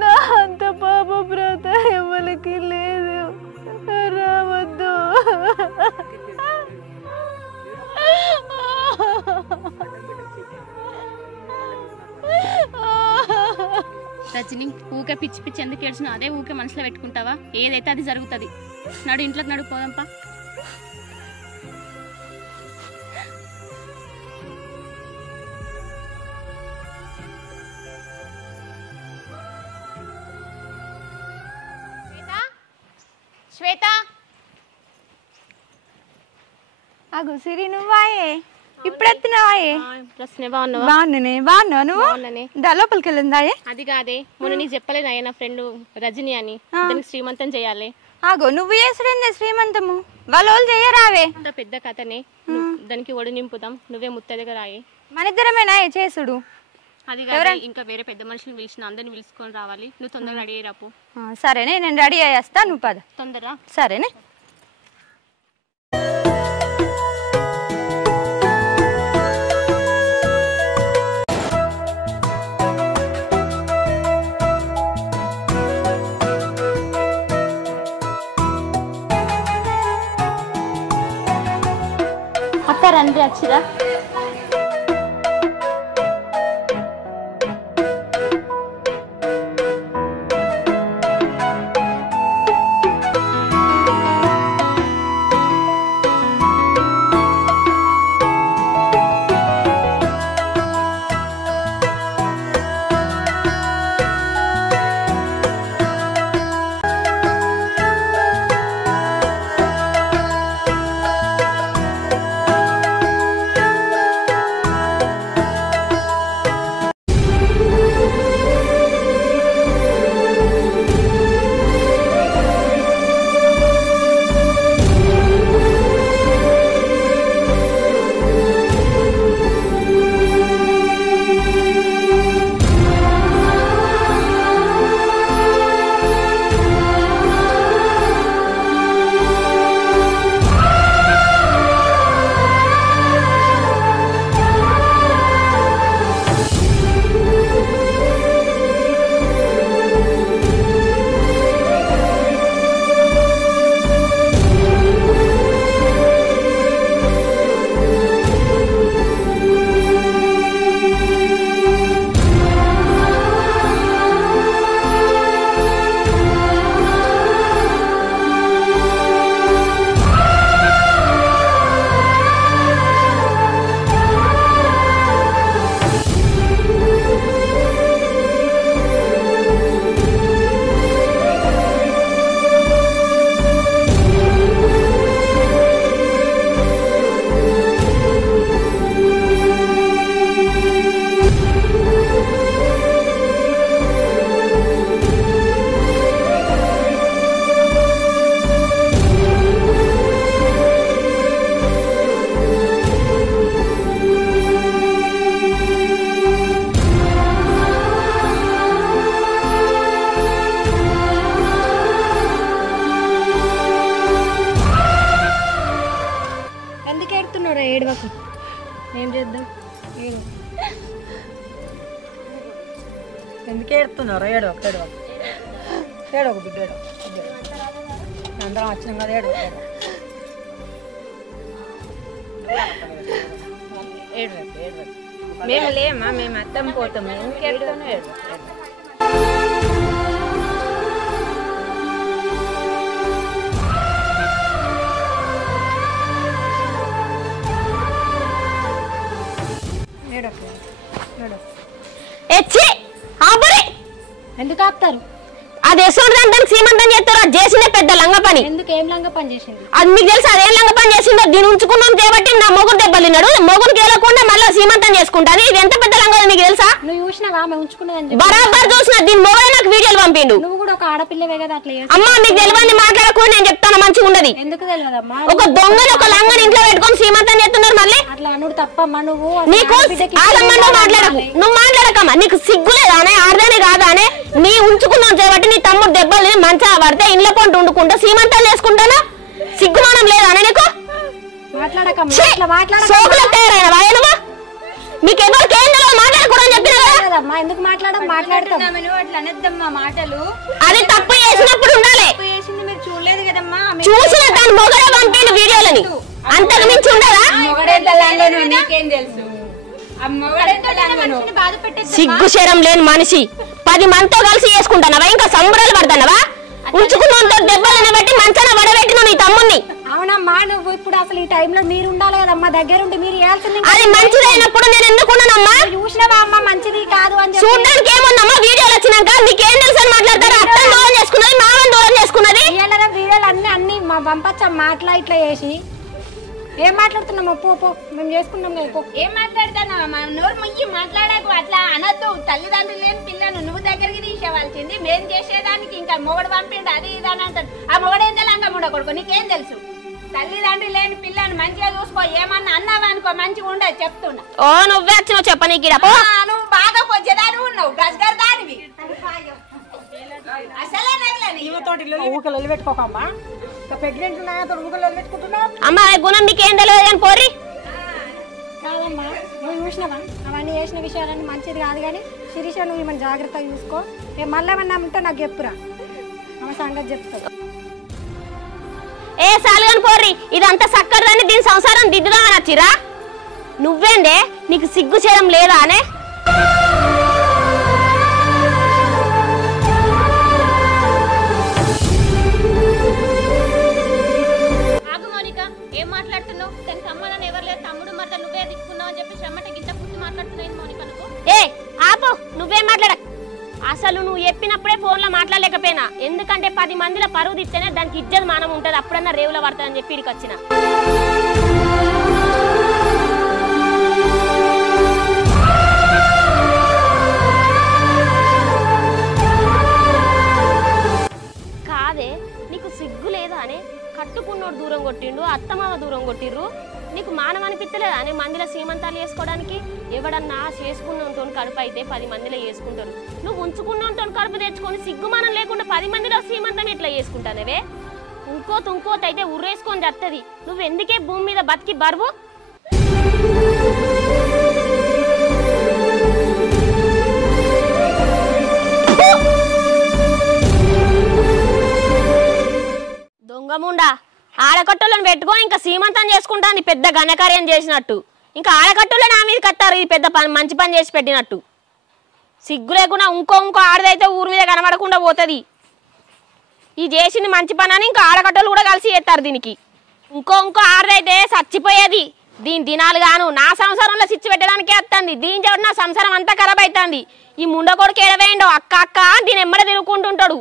నా అంత పాప ప్రాత ఎవరికి లేదు, రావద్దు. రజని, ఊకే పిచ్చి పిచ్చి ఎందుకు ఏడ్చినా అదే ఊకే మనసులో పెట్టుకుంటావా? ఏదైతే అది జరుగుతుంది. నడు, ఇంట్లోకి నడు, పోదాంపా. శ్వేత, అగు సిరి నువ్వాయే, ఇప్పుడు ఎత్తినవాయే? బాగున్నానే. బాగున్నావు నువ్వు? లోపలికి వెళ్ళిందాయే? అది కాదే, మొన్న నీకు చెప్పలేదు అయ్యా నా ఫ్రెండ్ రజని అని, దానికి శ్రీమంతం చేయాలి. ఆగో, నువ్వు చేసుడేందే శ్రీమంతము? వాళ్ళు చెయ్యరావే? పెద్ద కథనే, దానికి ఒడి నింపుతాం, నువ్వే ముత్తదిగా రాయి. మన ఇద్దరమేనా చేసుడు? అది కాదు, ఇంకా వేరే పెద్ద మనుషులు పిలిచిన, అందరిని పిలుచుకొని రావాలి. నువ్వు తొందరగా రెడీ అయ్యాపు. సరేనే, నేను రెడీ అయ్యేస్తా, నువ్వు పద. తొందరగా. సరేనే. అక్క రండి, వచ్చిరా. ఏడుతున్నారా? ఏడవకు. ఏం చేద్దాం? ఏడు. ఎందుకు ఏడుతున్నారా? ఏడవకు ఏడవకు ఏడవకు బిడ్డ అందరం వచ్చినాం కదా. ఏడవకు ఏడవకు ఏడవకు. మేము లేమా, మేము అత్తం పోతాం. ఇంకేడుతాను ఏడవకు. ఎందుకు ఆపుతారు? అది ఎసోంటి సీమంతం చేస్తారు. అది చేసిందే పెద్ద లంగ పని. ఎందుకు? ఏం లంగ పని చేసింది? అది మీకు తెలుసు. అదేం లంగ పని చేసిందో. దీన్ని ఉంచుకున్నాం చేయబట్టి నా మొగుడు దెబ్బలిన్నాడు. మొగుడు గేలకుండా మళ్ళీ సీమంతం చేసుకుంటాను. ఇది ఎంత పెద్ద లంగ మీకు తెలుసా? నువ్వు చూసినావా? ఉంచుకున్నదని బరాబర్ చూసిన. దీని మొగుడే నాకు వీడియోలు పంపిండు. నువ్వు కూడా ఒక ఆడపిల్లవే కదా. అట్లా అమ్మా నీకు తెలియని మాట్లాడకుండా నేను చెప్తాను. మంచిగా ఉండదు. ఎందుకు తెలియదమ్మా? ఒక దొంగని ఒక లంగని ఇంట్లో పెట్టుకొని సీమంతం చేస్తున్నారు. మళ్ళీ అట్లా అనుడు తప్పమ్మా. నువ్వు నీకు మాట్లాడకు. నువ్వు మాట్లాడకమ్మా. నీకు సిగ్గులేదానే? ఆడదానే కాదానే? నీ ఉంచుకున్నావు చేయబట్టి నీ తమ్ముడు దెబ్బలు మంచిగా పడితే ఇంట్లో పంట వండుకుంటా సీమంతాలు చేసుకుంటానా? సిగ్గుమానం లేదానే నీకు? సోకులకు తయారైన నువ్వు? మీకు ఎవరికి ఏం తెలియదు మాట్లాడకూడదని చెప్పిన కదమ్మా. ఎందుకు మాట్లాడమ్మా మాటలు? అది తప్పు చేసినప్పుడు ఉండాలి. మీరు చూడలేదు కదమ్మా. చూసిన దాని మొగడే పంపిండు వీడియోలని. అంతకు మించి ఉండదా? నీకేం తెలుసు? సిగ్గు శరం లేని మనిషి 10 మందితో కలిసి చేసుకుంటానవా? ఇంకా సంబరాలు పడతానవా? ఉంచుకున్నంత దెబ్బలను బట్టి మంచాన వడబెట్టిన నీ తమ్ముడిని. అవునమ్మా. నువ్వు ఇప్పుడు అసలు ఈ టైంలో మీరు ఉండాలి కదమ్మా. దగ్గర ఉండి మీరు అది మంచిదైనప్పుడు నేను ఎందుకున్నానమ్మా? చూసినావా అమ్మా? మంచిది కాదు అని చూడడానికి ఏముందమ్మా? వీడియోలు వచ్చినాక నీకేం తెలుసు అని మాట్లాడతారు. అత్తని దూరం చేసుకున్నది, మామని దూరం చేసుకున్నది. వీడియోలు అన్ని మా పంపచ్చమ్మా. అట్లా ఇట్లా చేసి ఏం మాట్లాడుతున్నామా? పో మేము చేసుకున్నాం కదా. ఏం మాట్లాడతానమ్మా? నోరు ముయ్యి మాట్లాడకు. అట్లా అనొద్దు. తల్లిదండ్రులు లేని పిల్లను నువ్వు దగ్గరికి తీసేవాల్సింది. మేం చేసేదానికి ఇంకా మొగడు పంపిండు అది ఇది అని అంటాడు. ఆ మొగడేం తెలంగా కొడుకు నీకేం తెలుసు? తల్లిదండ్రులు లేని పిల్లని మంచిగా చూసుకో. ఏమన్నా అన్నావా అనుకో మంచిగా ఉండదు చెప్తున్నా. ఓ నువ్వే వచ్చినావు చెప్పనీకి. నువ్వు బాగా పొచ్చేదాని ఉన్నావు. గజగర్ దానివి. అసలే ఊకలు పెట్టుకోకమ్మా. ప్రెగ్నెంట్ ఉన్నాయా? ఊకలు పెట్టుకుంటున్నావు. అమ్మా గుణం నీకేం తెలియదు అని పోరి. కాదమ్మా. నువ్వు చూసినావా? అవన్నీ చేసిన విషయాలన్నీ మంచిది కాదు. కానీ శిరీష నువ్వు ఏమన్నా జాగ్రత్తగా చూసుకో. మళ్ళీ ఏమన్నా ఉంటే నాకు చెప్పురా. ఆమె సంగతి చెప్తావు. ఏ సాలుగాని పోర్రి. ఇదంతా సక్కరదని దీని సంసారం దిద్దుదామని వచ్చిరా? నువ్వేందే? నీకు సిగ్గు చేయడం లేదా అనే? ఏం మాట్లాడుతున్నావు? దానికి అమ్మాలని ఎవరు లేదు. తమ్ముడు మరద నువ్వే దిక్కున్నావు అని చెప్పి శ్రమట గింత పుట్టి మాట్లాడుతున్నాయి మౌనిక. నువ్వు ఆపో. నువ్వేం మాట్లాడ. అసలు నువ్వు చెప్పినప్పుడే ఫోన్లో మాట్లాడలేకపోయినా. ఎందుకంటే 10 మందిలో పరువు తిస్తేనే దానికి ఇజ్జత్ మానం ఉంటుంది. అప్పుడన్నా రేవులో పడతానని చెప్పి ఇడికి వచ్చిన. కాదే నీకు సిగ్గు లేదా అనే? కట్టుకున్నోడు దూరం కొట్టిండు, అత్తమామ దూరం కొట్టిర్రు. నీకు మానం అనిపించలేదా అని మందిలో సీమంతాలు చేసుకోవడానికి? ఎవడన్నా చేసుకున్నతో కడుపు అయితే 10 మందిలో చేసుకుంటారు. నువ్వు ఉంచుకున్నతో కడుపు తెచ్చుకొని సిగ్గుమానం లేకుండా 10 మందిలో సీమంతం ఎట్లా చేసుకుంటానవే? ఇంకోత అయితే ఉర్రేసుకొని చత్తది. నువ్వు ఎందుకే భూమి మీద బతికి బరువు? దొంగముండా ఆడకట్టులను పెట్టుకో ఇంకా సీమంతం చేసుకుంటాను పెద్ద ఘనకార్యం చేసినట్టు. ఇంకా ఆడకట్టులో నా మీద కట్టారు. ఇది పెద్ద మంచి పని చేసి పెట్టినట్టు. సిగ్గు లేకుండా ఇంకో ఆడదైతే ఊరి మీద కనబడకుండా పోతుంది. ఈ చేసింది మంచి పని అని ఇంకా ఆడకట్టలు కూడా కలిసి చేస్తారు దీనికి. ఇంకో ఆడదైతే చచ్చిపోయేది. దీని దినాలు గాను నా సంసారంలో సిచ్చి పెట్టడానికే వస్తుంది. దీని చోటు నా సంసారం అంతా ఖరాబ్ అవుతుంది. ఈ ముండకొడుకు ఎడవేయండు అక్క అక్క దీని ఎమ్మడ తిరుగుకుంటుంటాడు.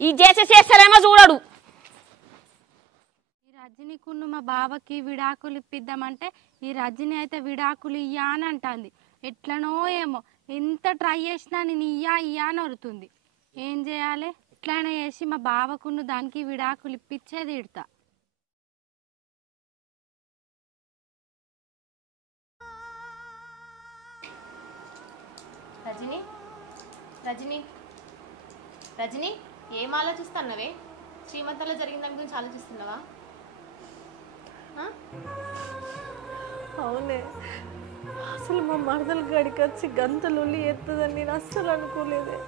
ఈ చేసేసేస్తారేమో చూడడు. రజనీకును మా బావకి విడాకులు ఇప్పిద్దామంటే ఈ రజని అయితే విడాకులు ఇయ్యా అని అంటుంది. ఎట్లనో ఏమో ఎంత ట్రై చేసినా నేను ఇయ్యా అని వరుతుంది. ఏం చేయాలి? ఎట్లయినా చేసి మా బావకును దానికి విడాకులు ఇప్పించేది ఇడతా. రజని రజని రజని ఏం ఆలోచిస్తున్నావే? శ్రీమంతంలో జరిగిన దాని గురించి ఆలోచిస్తున్నావా? అవునే, అసలు మా మరదల గడికి వచ్చి గంతలొల్లి ఎత్తదని నేను అస్సలు అనుకోలేదే.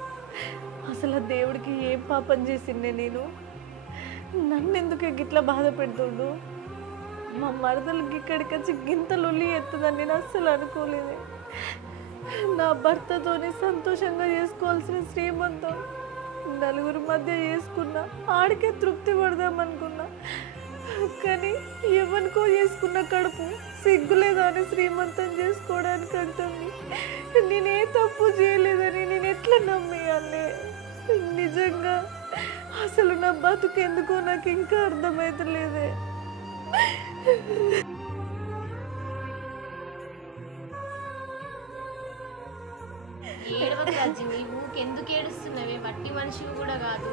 అసలు ఆ దేవుడికి ఏం పాపం చేసిండే నేను? నన్నెందుకు గిట్లా బాధ పెడుతుండు? మా మరదలకి ఇక్కడికి వచ్చి గింతలొల్లి ఎత్తదని నేను అస్సలు అనుకోలేదే. నా భర్తతోనే సంతోషంగా చేసుకోవాల్సిన శ్రీమంతం నలుగురు మధ్య చేసుకున్నా, ఆడికే తృప్తి పడదామనుకున్నా. కానీ ఎవరికో చేసుకున్న కడుపు సిగ్గులేదా అని శ్రీమంతం చేసుకోవడానికి అంటుంది. నేనే తప్పు చేయలేదని నేను ఎట్లా నమ్మేయాలి? నిజంగా అసలు నా బతుకెందుకో నాకు ఇంకా అర్థమైతలేదే. ఏడవకు రజని, ఊకెందుకు ఏడుస్తున్నావే? వట్టి మనిషివి కూడా కాదు.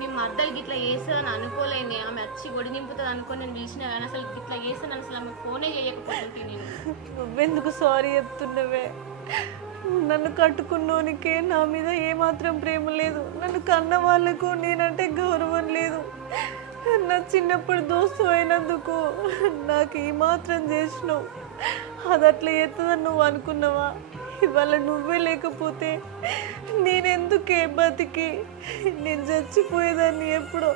మీ మద్దలు గిట్లా వేస్తుందని అనుకోలేని. ఆమె వచ్చి గొడి నింపుతుంది అనుకోని నేను పిలిచిన కానీ అసలు ఇట్లా వేస్తాను అసలు ఆమె ఫోనే చేయకపోతుంది. నేను నువ్వెందుకు సారీ చెప్తున్నవే? నన్ను కట్టుకున్నోనికే నా మీద ఏమాత్రం ప్రేమ లేదు. నన్ను కన్న వాళ్ళకు నేనంటే గౌరవం లేదు. నా చిన్నప్పుడు దోస్తు అయినందుకు నాకు ఈ మాత్రం చేసినావు. అది అట్లా ఎత్తదని నువ్వు అనుకున్నావా? ఇవాళ నువ్వే లేకపోతే నేనెందుకే బతికి? నేను చచ్చిపోయేదాన్ని ఎప్పుడో.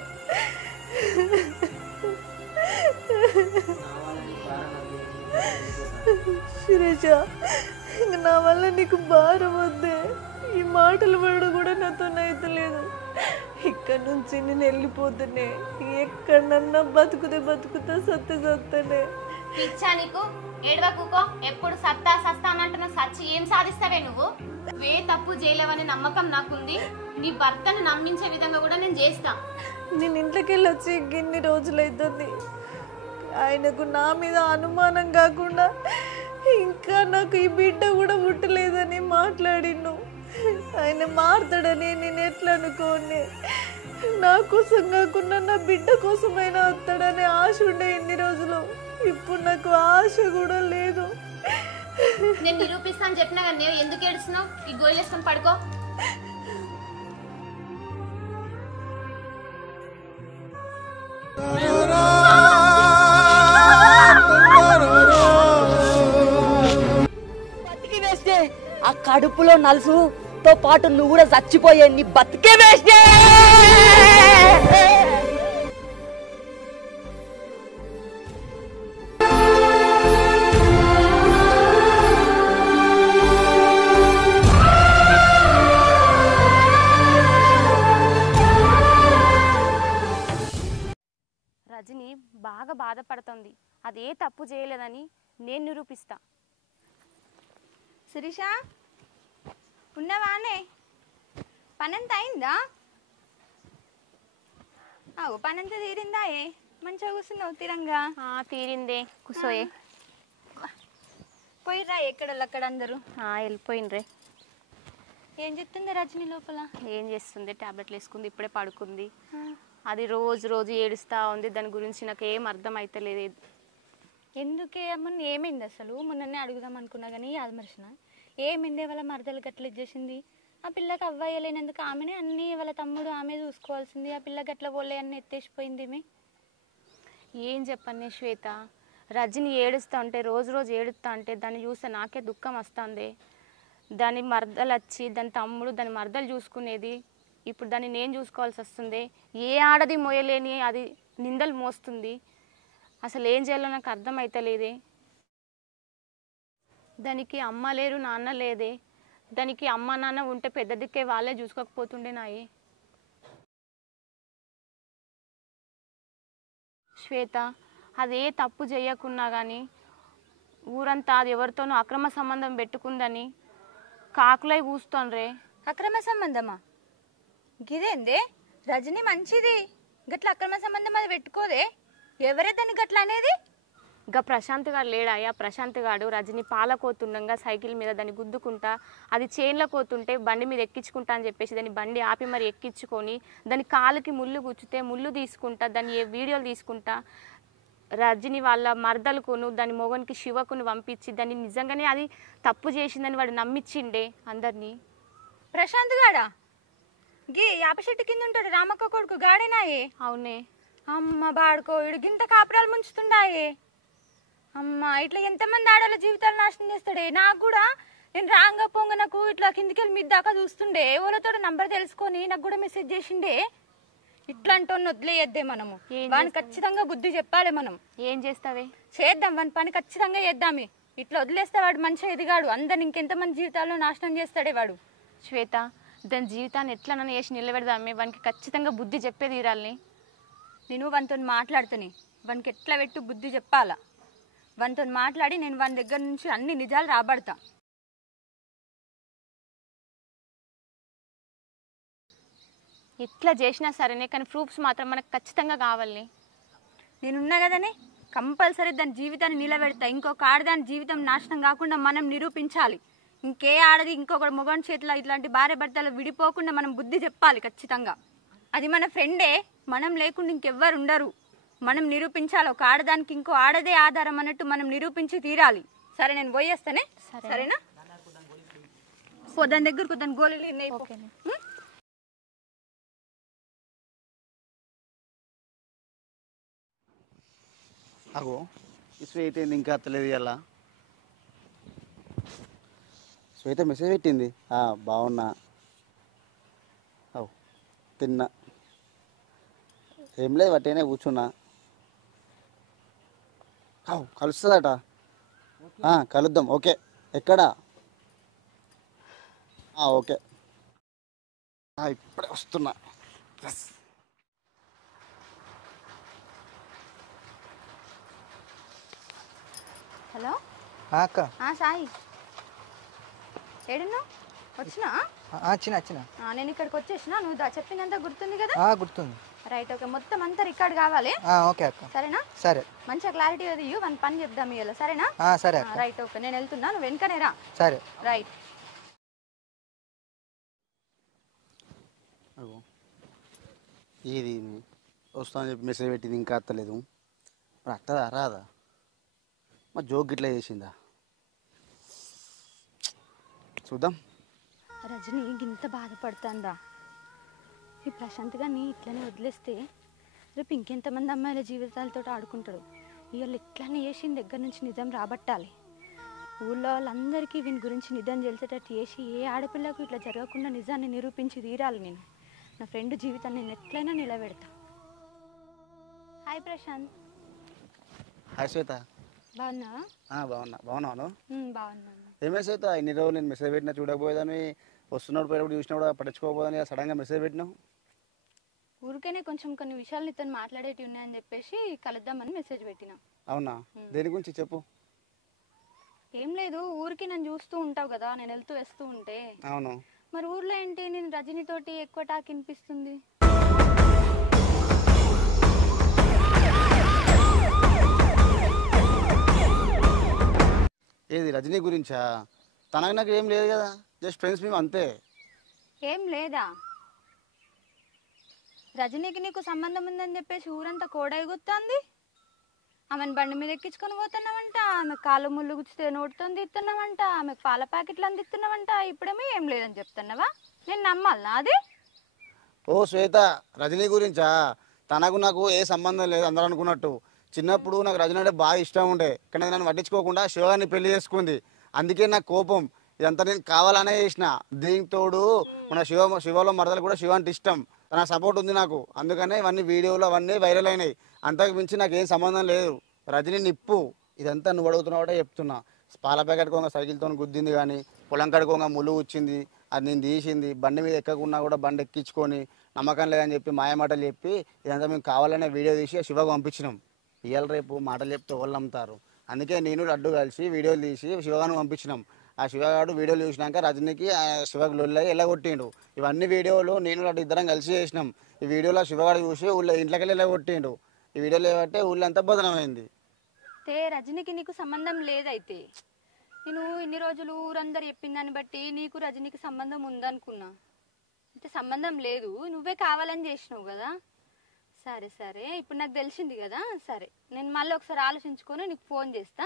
శిరీష, నా వల్ల నీకు భారం వద్దే. ఈ మాటలు పడడం కూడా నాతో అయితలేదు. ఇక్కడ నుంచి నేను వెళ్ళిపోతానే. ఎక్కడన్నా బతుకుతా సత్తనే. పిచ్చా నీకు? ఏడవకుకో. ఎప్పుడు సత్తా సస్తా అనంటున్నా. సచ్చి ఏం సాధిస్తావే నువ్వు? ఏ తప్పు చేయలేవని నమ్మకం నాకుంది. నీ భర్తను నమ్మించే విధంగా కూడా నేను చేస్తా. నేను ఇంట్లోకి వెళ్ళి వచ్చి ఇన్ని రోజులైతుంది. ఆయనకు నా మీద అనుమానం కాకుండా ఇంకా నాకు ఈ బిడ్డ కూడా పుట్టలేదని మాట్లాడిండు. ఆయన మారుతాడని నేను ఎట్లా అనుకోని? నా కోసం కాకుండా నా బిడ్డ కోసమైనా వస్తాడనే ఆశ ఉండే ఇన్ని రోజులు. ఇప్పుడు నాకు ఆశ కూడా లేదు. నేను నిరూపిస్తాను చెప్పినా కానీ ఎందుకు ఏడుస్తున్నావు? ఈ గోళీలు వేసుకొని పడుకో. బతికి వేస్తే ఆ కడుపులో నలుసుతో పాటు నువ్వు కూడా చచ్చిపోయే. నీ బతికే వేస్తే. రజని బాగా బాధపడుతుంది. అదే తప్పు చేయలేదని నేను నిరూపిస్తా. శిరీష, ఉన్నవానే? పనంత అయిందా? పనంత తీరిందా? మంచిగా కూర్చున్నావు తిరంగా. తీరిందే, కూసోయే. పోయిర్రా ఎక్కడక్కడ అందరూ? వెళ్ళిపోయినరే. ఏం చెప్తుంది రజని లోపల? ఏం చేస్తుంది? టాబ్లెట్లు వేసుకుంది, ఇప్పుడే పడుకుంది. అది రోజు రోజు ఏడుస్తూ ఉంది. దాని గురించి నాకు ఏం అర్థం అవుతలేదు. ఎందుకే మొన్న ఏమైంది అసలు? మొన్ననే అడుగుదాం అనుకున్నా కానీ అది మర్చిన. ఏమైందే వాళ్ళ మరదలు గట్ల ఇచ్చేసింది? ఆ పిల్లకి అవ్వయ్యలేనందుకు ఆమెనే అన్నీ వాళ్ళ తమ్ముడు ఆమె చూసుకోవాల్సింది. ఆ పిల్ల గట్ల పోలే అన్నీ ఎత్తేసిపోయింది. ఏం చెప్పనే శ్వేత, రజని ఏడుస్తూ ఉంటే రోజు రోజు ఏడుస్తూ ఉంటే దాన్ని చూస్తే నాకే దుఃఖం వస్తుంది. దాని మరదలు వచ్చి దాని తమ్ముడు దాని మరదలు చూసుకునేది. ఇప్పుడు దాన్ని నేను చూసుకోవాల్సి వస్తుంది. ఏ ఆడది మోయలేని అది నిందలు మోస్తుంది. అసలు ఏం చేయాలో నాకు అర్థం అవుతలేదే. దానికి అమ్మ లేరు, నాన్న లేదే. దానికి అమ్మ నాన్న ఉంటే పెద్ద దిక్కే వాళ్ళే చూసుకోకపోతుండే నాయే. శ్వేత, అదే తప్పు చేయకున్నా కానీ ఊరంతా అది ఎవరితోనూ అక్రమ సంబంధం పెట్టుకుందని కాకులై కూస్తోండ్రే. అక్రమ సంబంధమా? గిదేందే? రజని మంచిది, గట్ల అక్రమ సంబంధం అది పెట్టుకోదే. ఎవరే దాన్ని గట్ల అనేది? ఇంకా ప్రశాంత్ గారు లేడాయా? ప్రశాంత్ గారు రజని పాలకోతుండగా సైకిల్ మీద దాన్ని గుద్దుకుంటా అది చైన్లో కోతుంటే బండి మీద ఎక్కించుకుంటా అని చెప్పేసి దాన్ని బండి ఆపి మరి ఎక్కించుకొని దాని కాలుకి ముళ్ళు గుచ్చితే ముళ్ళు తీసుకుంటా దాన్ని వీడియోలు తీసుకుంటా రజని వాళ్ళ మరదలకును దాని మొగనికి శివకును పంపించి దాన్ని నిజంగానే అది తప్పు చేసిందని వాడు నమ్మించిండే అందరినీ. ప్రశాంత్ గాడా? గీ యాప చెట్టు కింద ఉంటాడు రామక్క కొడుకు గాడేనాయే? అవునే. అమ్మ బాడుకో, ఇడు గింత కాపురాలు ముంచుతుండాయే. అమ్మా ఇట్లా ఎంతమంది ఆడవాళ్ళ జీవితాలు నాశనం చేస్తాడే. నాకు కూడా నేను రాంగా పొంగ నాకు ఇట్లా కిందికెళ్ళి మీద దాకా చూస్తుండే, ఎవరితో నంబర్ తెలుసుకొని నాకు కూడా మెసేజ్ చేసిండే. ఇట్లాంటి వదిలేయద్దే మనము, వాని ఖచ్చితంగా బుద్ధి చెప్పాలి. మనం ఏం చేస్తావే? చేద్దాం, వాని పని ఖచ్చితంగా చేద్దామే. ఇట్లా వదిలేస్తే వాడు మంచిగా ఎదిగాడు, అందరిని ఇంకెంతమంది జీవితాల్లో నాశనం చేస్తాడే వాడు. శ్వేత, దాని జీవితాన్ని ఎట్లా నన్ను చేసి నిలబెడదామే, వానికి ఖచ్చితంగా బుద్ధి చెప్పే తీరాలని. నేను వానితో మాట్లాడుతుని వానికి ఎట్లా పెట్టు బుద్ధి చెప్పాలా. వానితో మాట్లాడి నేను వాని దగ్గర నుంచి అన్ని నిజాలు రాబడతా. ఇట్లా చేసినా సరేనే, కానీ ప్రూఫ్స్ మాత్రం మనకు ఖచ్చితంగా కావాలి. నేనున్నా కదనే, కంపల్సరీ దాని జీవితాన్ని నిలబెడతా. ఇంకొక ఆడదాని జీవితం నాశనం కాకుండా మనం నిరూపించాలి. ఇంకే ఆడది ఇంకొక మొగన్ చేతిలో ఇట్లాంటి భార్య భర్తలు విడిపోకుండా మనం బుద్ధి చెప్పాలి ఖచ్చితంగా. అది మన ఫ్రెండే, మనం లేకుండా ఇంకెవ్వరు ఉండరు. మనం నిరూపించాలి. ఒక ఆడదానికి ఇంకో ఆడదే ఆధారం అన్నట్టు మనం నిరూపించి తీరాలి. సరే నేను పోయేస్తానే, సరేనా? దాని దగ్గరకు దాని గోళీలు. అగో ఈ శ్వేత ఏంది ఇంకా అత్తలేదు ఇలా? శ్వేత మెసేజ్ పెట్టింది, బాగున్నా, తిన్నా, ఏం లేదు బట్టేనే కూర్చున్నా. కలుస్తుందట, కలుద్దాం. ఓకే, ఎక్కడా? ఓకే, ఇప్పుడే వస్తున్నా. హలో అక్క. సాయి, ఏడున్నా? వచ్చినా? వచ్చిన నేను ఇక్కడికి వచ్చేసిన. నువ్వు చెప్పిందంతా గుర్తుంది కదా? గుర్తుంది. Right, okay. మొత్తం అంతా రికార్డ్ కావాలి. ఓకే అక్క. సరేనా? సరే. మంచిగా క్లారిటీ అది వన్ పని చెప్దాం ఇవాళ, సరేనా? సరే. Right, okay. నేను వెళ్తున్నా, నువ్వు వెనకనే రా. సరే. రైట్. ఏది వస్తానని చెప్పి మెసేజ్ పెట్టింది, ఇంకా అత్తలేదు. మరి అత్తదా రాదా? మా జోక్ ఇట్లా చేసిందా? చూద్దాం. రజని ఇంత బాధపడుతుందా? ఈ ప్రశాంత్ గారిని ఇట్లనే వదిలేస్తే రేపు ఇంకెంతమంది అమ్మాయిల జీవితాలతో ఆడుకుంటాడు. వీళ్ళు ఇట్లానే చేసి దగ్గర నుంచి నిజం రాబట్టాలి. ఊళ్ళో వాళ్ళందరికీ వీని గురించి నిజం తెలిసేటట్టు చేసి ఏ ఆడపిల్లకు ఇట్లా జరగకుండా నిజాన్ని నిరూపించి తీరాలి. నేను నా ఫ్రెండ్ జీవితాన్ని నేను ఎట్లయినా నిలబెడతా. హాయ్ ప్రశాంత్. హాయ్ శ్వేత. బాగున్నావా? బాగున్నాను. బాగున్నాను. ఏమే శ్వేత, ఇన్ని రోజులు నేను మెసేజ్ పెట్టినా చూడకపోయేదని, వస్తున్నప్పుడు పోయినప్పుడు చూసినా కూడా పట్టించుకోకపోదని సడన్గా మెసేజ్ పెట్టినావు. ఊరికేనే కొంచెం కొన్ని విషయాలు నీతో మాట్లాడేటివి ఉన్నాయని చెప్పేసి కలుద్దామని మెసేజ్ పెట్టినా. అవునా? దేని గురించి చెప్పు. ఏం లేదు, ఊరికి నన్ను చూస్తూ ఉంటావు కదా, నేను వెళ్తూ వస్తూ ఉంటే. అవును. మరి ఊర్లో ఏంటి నేను రజనీతోటి ఎక్కువ టాక్ వినిపిస్తుంది. ఏది రజనీ గురించా? తనకు నాకు ఏం లేదు కదా, జస్ట్ ఫ్రెండ్స్ మేము అంతే. ఏం లేదా? రజనీకి నీకు సంబంధం ఉందని చెప్పేసి ఊరంతా కోడైగుతుంది. ఆమెను బండి మీద ఎక్కించుకొని పోతున్నావంట, ఆమె కాళ్ళు ముళ్ళు గుచ్చితే నోటితో తీస్తున్నావంట, ఆమెకు పాల ప్యాకెట్లు అందిస్తున్నావంట. ఇప్పుడేమో ఏం లేదని చెప్తున్నావా? నేను నమ్మాలనా అది? ఓ శ్వేత, రజనీ గురించా? తనకు నాకు ఏ సంబంధం లేదు అందరూ అనుకున్నట్టు. చిన్నప్పుడు నాకు రజనీ అంటే బాగా ఇష్టం ఉండే, కానీ నన్ను పట్టించుకోకుండా శివగారిని పెళ్లి చేసుకుంది. అందుకే నాకు కోపం. ఇదంతా నేను కావాలనే చేసిన. దీనికి తోడు మన శివలో మరదలు కూడా శివ అంటే ఇష్టం, తన సపోర్ట్ ఉంది నాకు. అందుకనే ఇవన్నీ వీడియోలు అవన్నీ వైరల్ అయినాయి. అంతకు మించి నాకు ఏం సంబంధం లేదు. రజనీ నిప్పు. ఇదంతా నువ్వు అడుగుతున్నావు చెప్తున్నా. పాల ప్యాకెట్ కొంగ సైకిల్తో గుద్దింది, కానీ పొలం కడుకోగా ముళ్ళు వచ్చింది, అది నేను తీసింది. బండి మీద ఎక్కకున్నా కూడా బండి ఎక్కించుకొని నమ్మకం లేదని చెప్పి మాయమాటలు చెప్పి ఇదంతా మేము కావాలనే వీడియో తీసి శివకు పంపించినాం. ఇవాళ రేపు మాటలు చెప్తే వాళ్ళు నమ్ముతారు. అందుకే నేను లడ్డు కలిసి వీడియోలు తీసి శివగాను పంపించినాం. ఆ శివగాడు వీడియోలు చూసినాక రజనీకి శివకు లొల్లి ఎల్లగొట్టిండు. ఇవన్నీ వీడియోలు నేను లడ్డు ఇద్దరం కలిసి చేసినాం. ఈ వీడియోలో శివగాడు చూసి ఊళ్ళో ఇంట్లోకి ఎల్లగొట్టిండు. ఈ వీడియోలు ఏమంటే ఊళ్ళో అంతా బదనమైంది. రజనీకి నీకు సంబంధం లేదైతే నేను ఇన్ని రోజులు ఊరందరు చెప్పిన దాన్ని బట్టి నీకు రజనీకి సంబంధం ఉందనుకున్నా. అయితే సంబంధం లేదు, నువ్వే కావాలని చేసినావు కదా. సరే సరే, ఇప్పుడు నాకు తెలిసింది కదా. సరే, నేను మళ్ళీ ఒకసారి ఆలోచించుకొని నీకు ఫోన్ చేస్తా.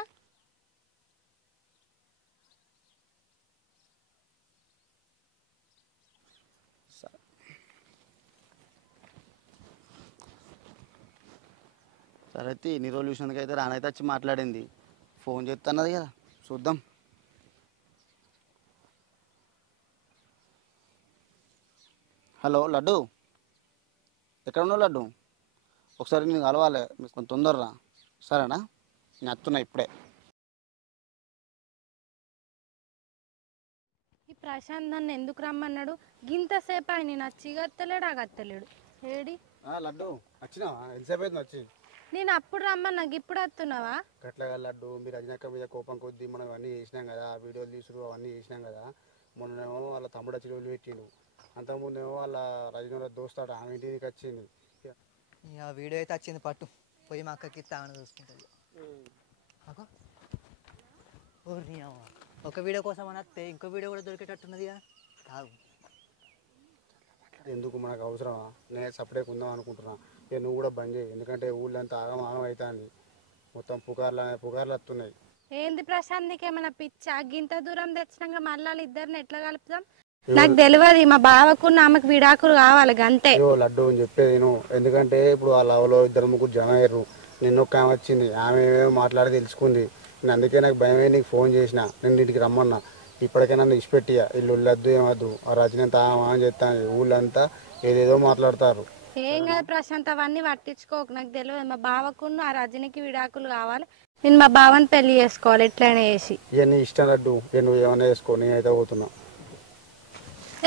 సరే అయితే ఇన్ని రోజులు చూసినందుకైతే రానైతే వచ్చి మాట్లాడింది. ఫోన్ చేస్తున్నది కదా చూద్దాం. హలో లడ్డు, ఎక్కడ ఉన్నావు లడ్డు? ఒకసారి నేను కలవాలి, మీకు కొంచెం తొందరరా. సరేనా? నేను వస్తున్నా ఇప్పుడే. ఈ ప్రశాంత్ నన్ను ఎందుకు రమ్మన్నాడు? గింతసేపు ఆయన నచ్చిగా అత్తలేడు అగత్తలేడు. ఏడి లడ్డు వచ్చినావా? ఎంతసేపు అయితే వచ్చి? నేను అప్పుడు రమ్మన్నా, ఇప్పుడు వస్తున్నావా? గట్లగా లడ్డు, మీరు రజనక్క మీద కోపం కొద్దీ మనం అవన్నీ చేసినాం కదా, వీడియోలు తీసుడు అవన్నీ చేసినాం కదా. మొన్నేమో వాళ్ళ తమ్ముడు వచ్చి రోజులు పెట్టిండు, అంతకుముందేమో వాళ్ళ రజనీల దోస్తాడు ఆమె ఇంటికి వచ్చింది. వీడియో అయితే వచ్చింది, పట్టు పోయి మా అక్కకి తాను చూసుకుంటుంది. ఒక వీడియో కోసం అని వస్తే ఇంకో వీడియో కూడా దొరికేటట్టున్నది కదా. కాదు ఎందుకు మనకు అవసరమా? నేను సపరేట్ ఉందాం అనుకుంటున్నా. ఇక నువ్వు కూడా బంద్ చేయి, ఎందుకంటే ఊళ్ళో అంతా ఆగం ఆగం అవుతుంది. మొత్తం పుకార్లు వస్తున్నాయి. ఏంది ప్రశాంత్, నీకేమైనా పిచ్చా? గింత దూరం తెచ్చినాక మళ్ళీ ఇద్దరిని ఎట్లా కలుపుతాం? నాకు తెలియదు, మా బావకు ఆమెకు విడాకులు కావాలి అంతే. లడ్డు అని చెప్పేది నేను, ఎందుకంటే ఇప్పుడు ఆ లవ్లో 2-3 జనం అయ్యారు. నిన్న ఒక ఆమె వచ్చింది, ఆమె ఏమేమో మాట్లాడి తెలుసుకుంది. నేను అందుకే నాకు భయమే నీకు ఫోన్ చేసిన, నేను ఇంటికి రమ్మన్నా. ఇప్పటికైనా నన్ను ఇచ్చిపెట్టియా, ఇల్లు వద్దు ఏమద్దు. ఆ రచనంత అని చెప్తాను, ఊళ్ళంతా ఏదేదో మాట్లాడతారు. ఏం కాదు ప్రశాంత్, అవన్నీ పట్టించుకోకు. నాకు తెలియదు, మా బావకు ఆ రజనీకి విడాకులు కావాలి. నేను మా బావని పెళ్లి చేసుకోవాలి ఎట్లయినా చేసి. ఇవన్నీ ఇష్టం లడ్డు, నువ్వు ఏమైనా చేసుకో, నేనైతే పోతున్నా.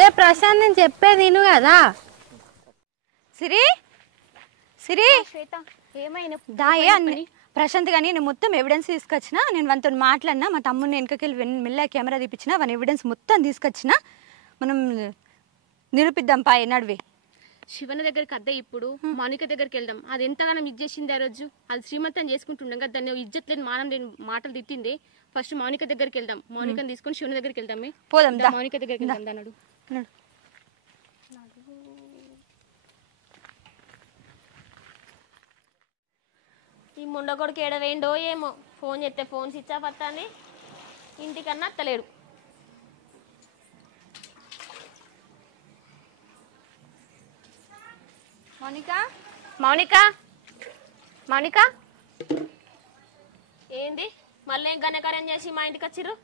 ఏ ప్రశాంత్, నేను చెప్పేది విను కదా. సిరి సిరి శ్వేత ఏమైనా దాయే అన్ని ప్రశాంత్ గానీ నేను మొత్తం ఎవిడెన్స్ తీసుకొచ్చిన. నేను వాళ్ళతో మాట్లాడినా, మా తమ్ముడిని వెనకకెళ్ళి మెల్ల కెమెరా తీపించిన, వాళ్ళ ఎవిడెన్స్ మొత్తం తీసుకొచ్చిన. మనం నిరూపిద్దాం పాయ నడివే. శివన దగ్గరికి అద్దే, ఇప్పుడు మౌనిక దగ్గరికి వెళ్దాం. అది ఎంతగానో ఇచ్చేసింది ఆ రోజు. అది శ్రీమంతం చేసుకుంటుండగా దాన్ని ఇజ్జత్ లేని మానం లేని మాటలు తిట్టింది. ఫస్ట్ మౌనిక దగ్గరికి వెళ్దాం, మౌనికని తీసుకొని శివన దగ్గరికి వెళ్దాం. పోదాం, మౌనిక దగ్గరికి వెళ్దాం అన్నాడు. ఈ ముండకొడుకు ఏడవేండో ఏమో, ఫోన్ చేస్తే ఫోన్ స్విచ్ ఆఫ్ వస్తాను, ఇంటికన్నా అత్తలేడు. మౌనిక మౌనిక మౌనిక ఏంది మళ్ళీ ఏం గణకార్యం చేసి మా ఇంటికి వచ్చిర్రు?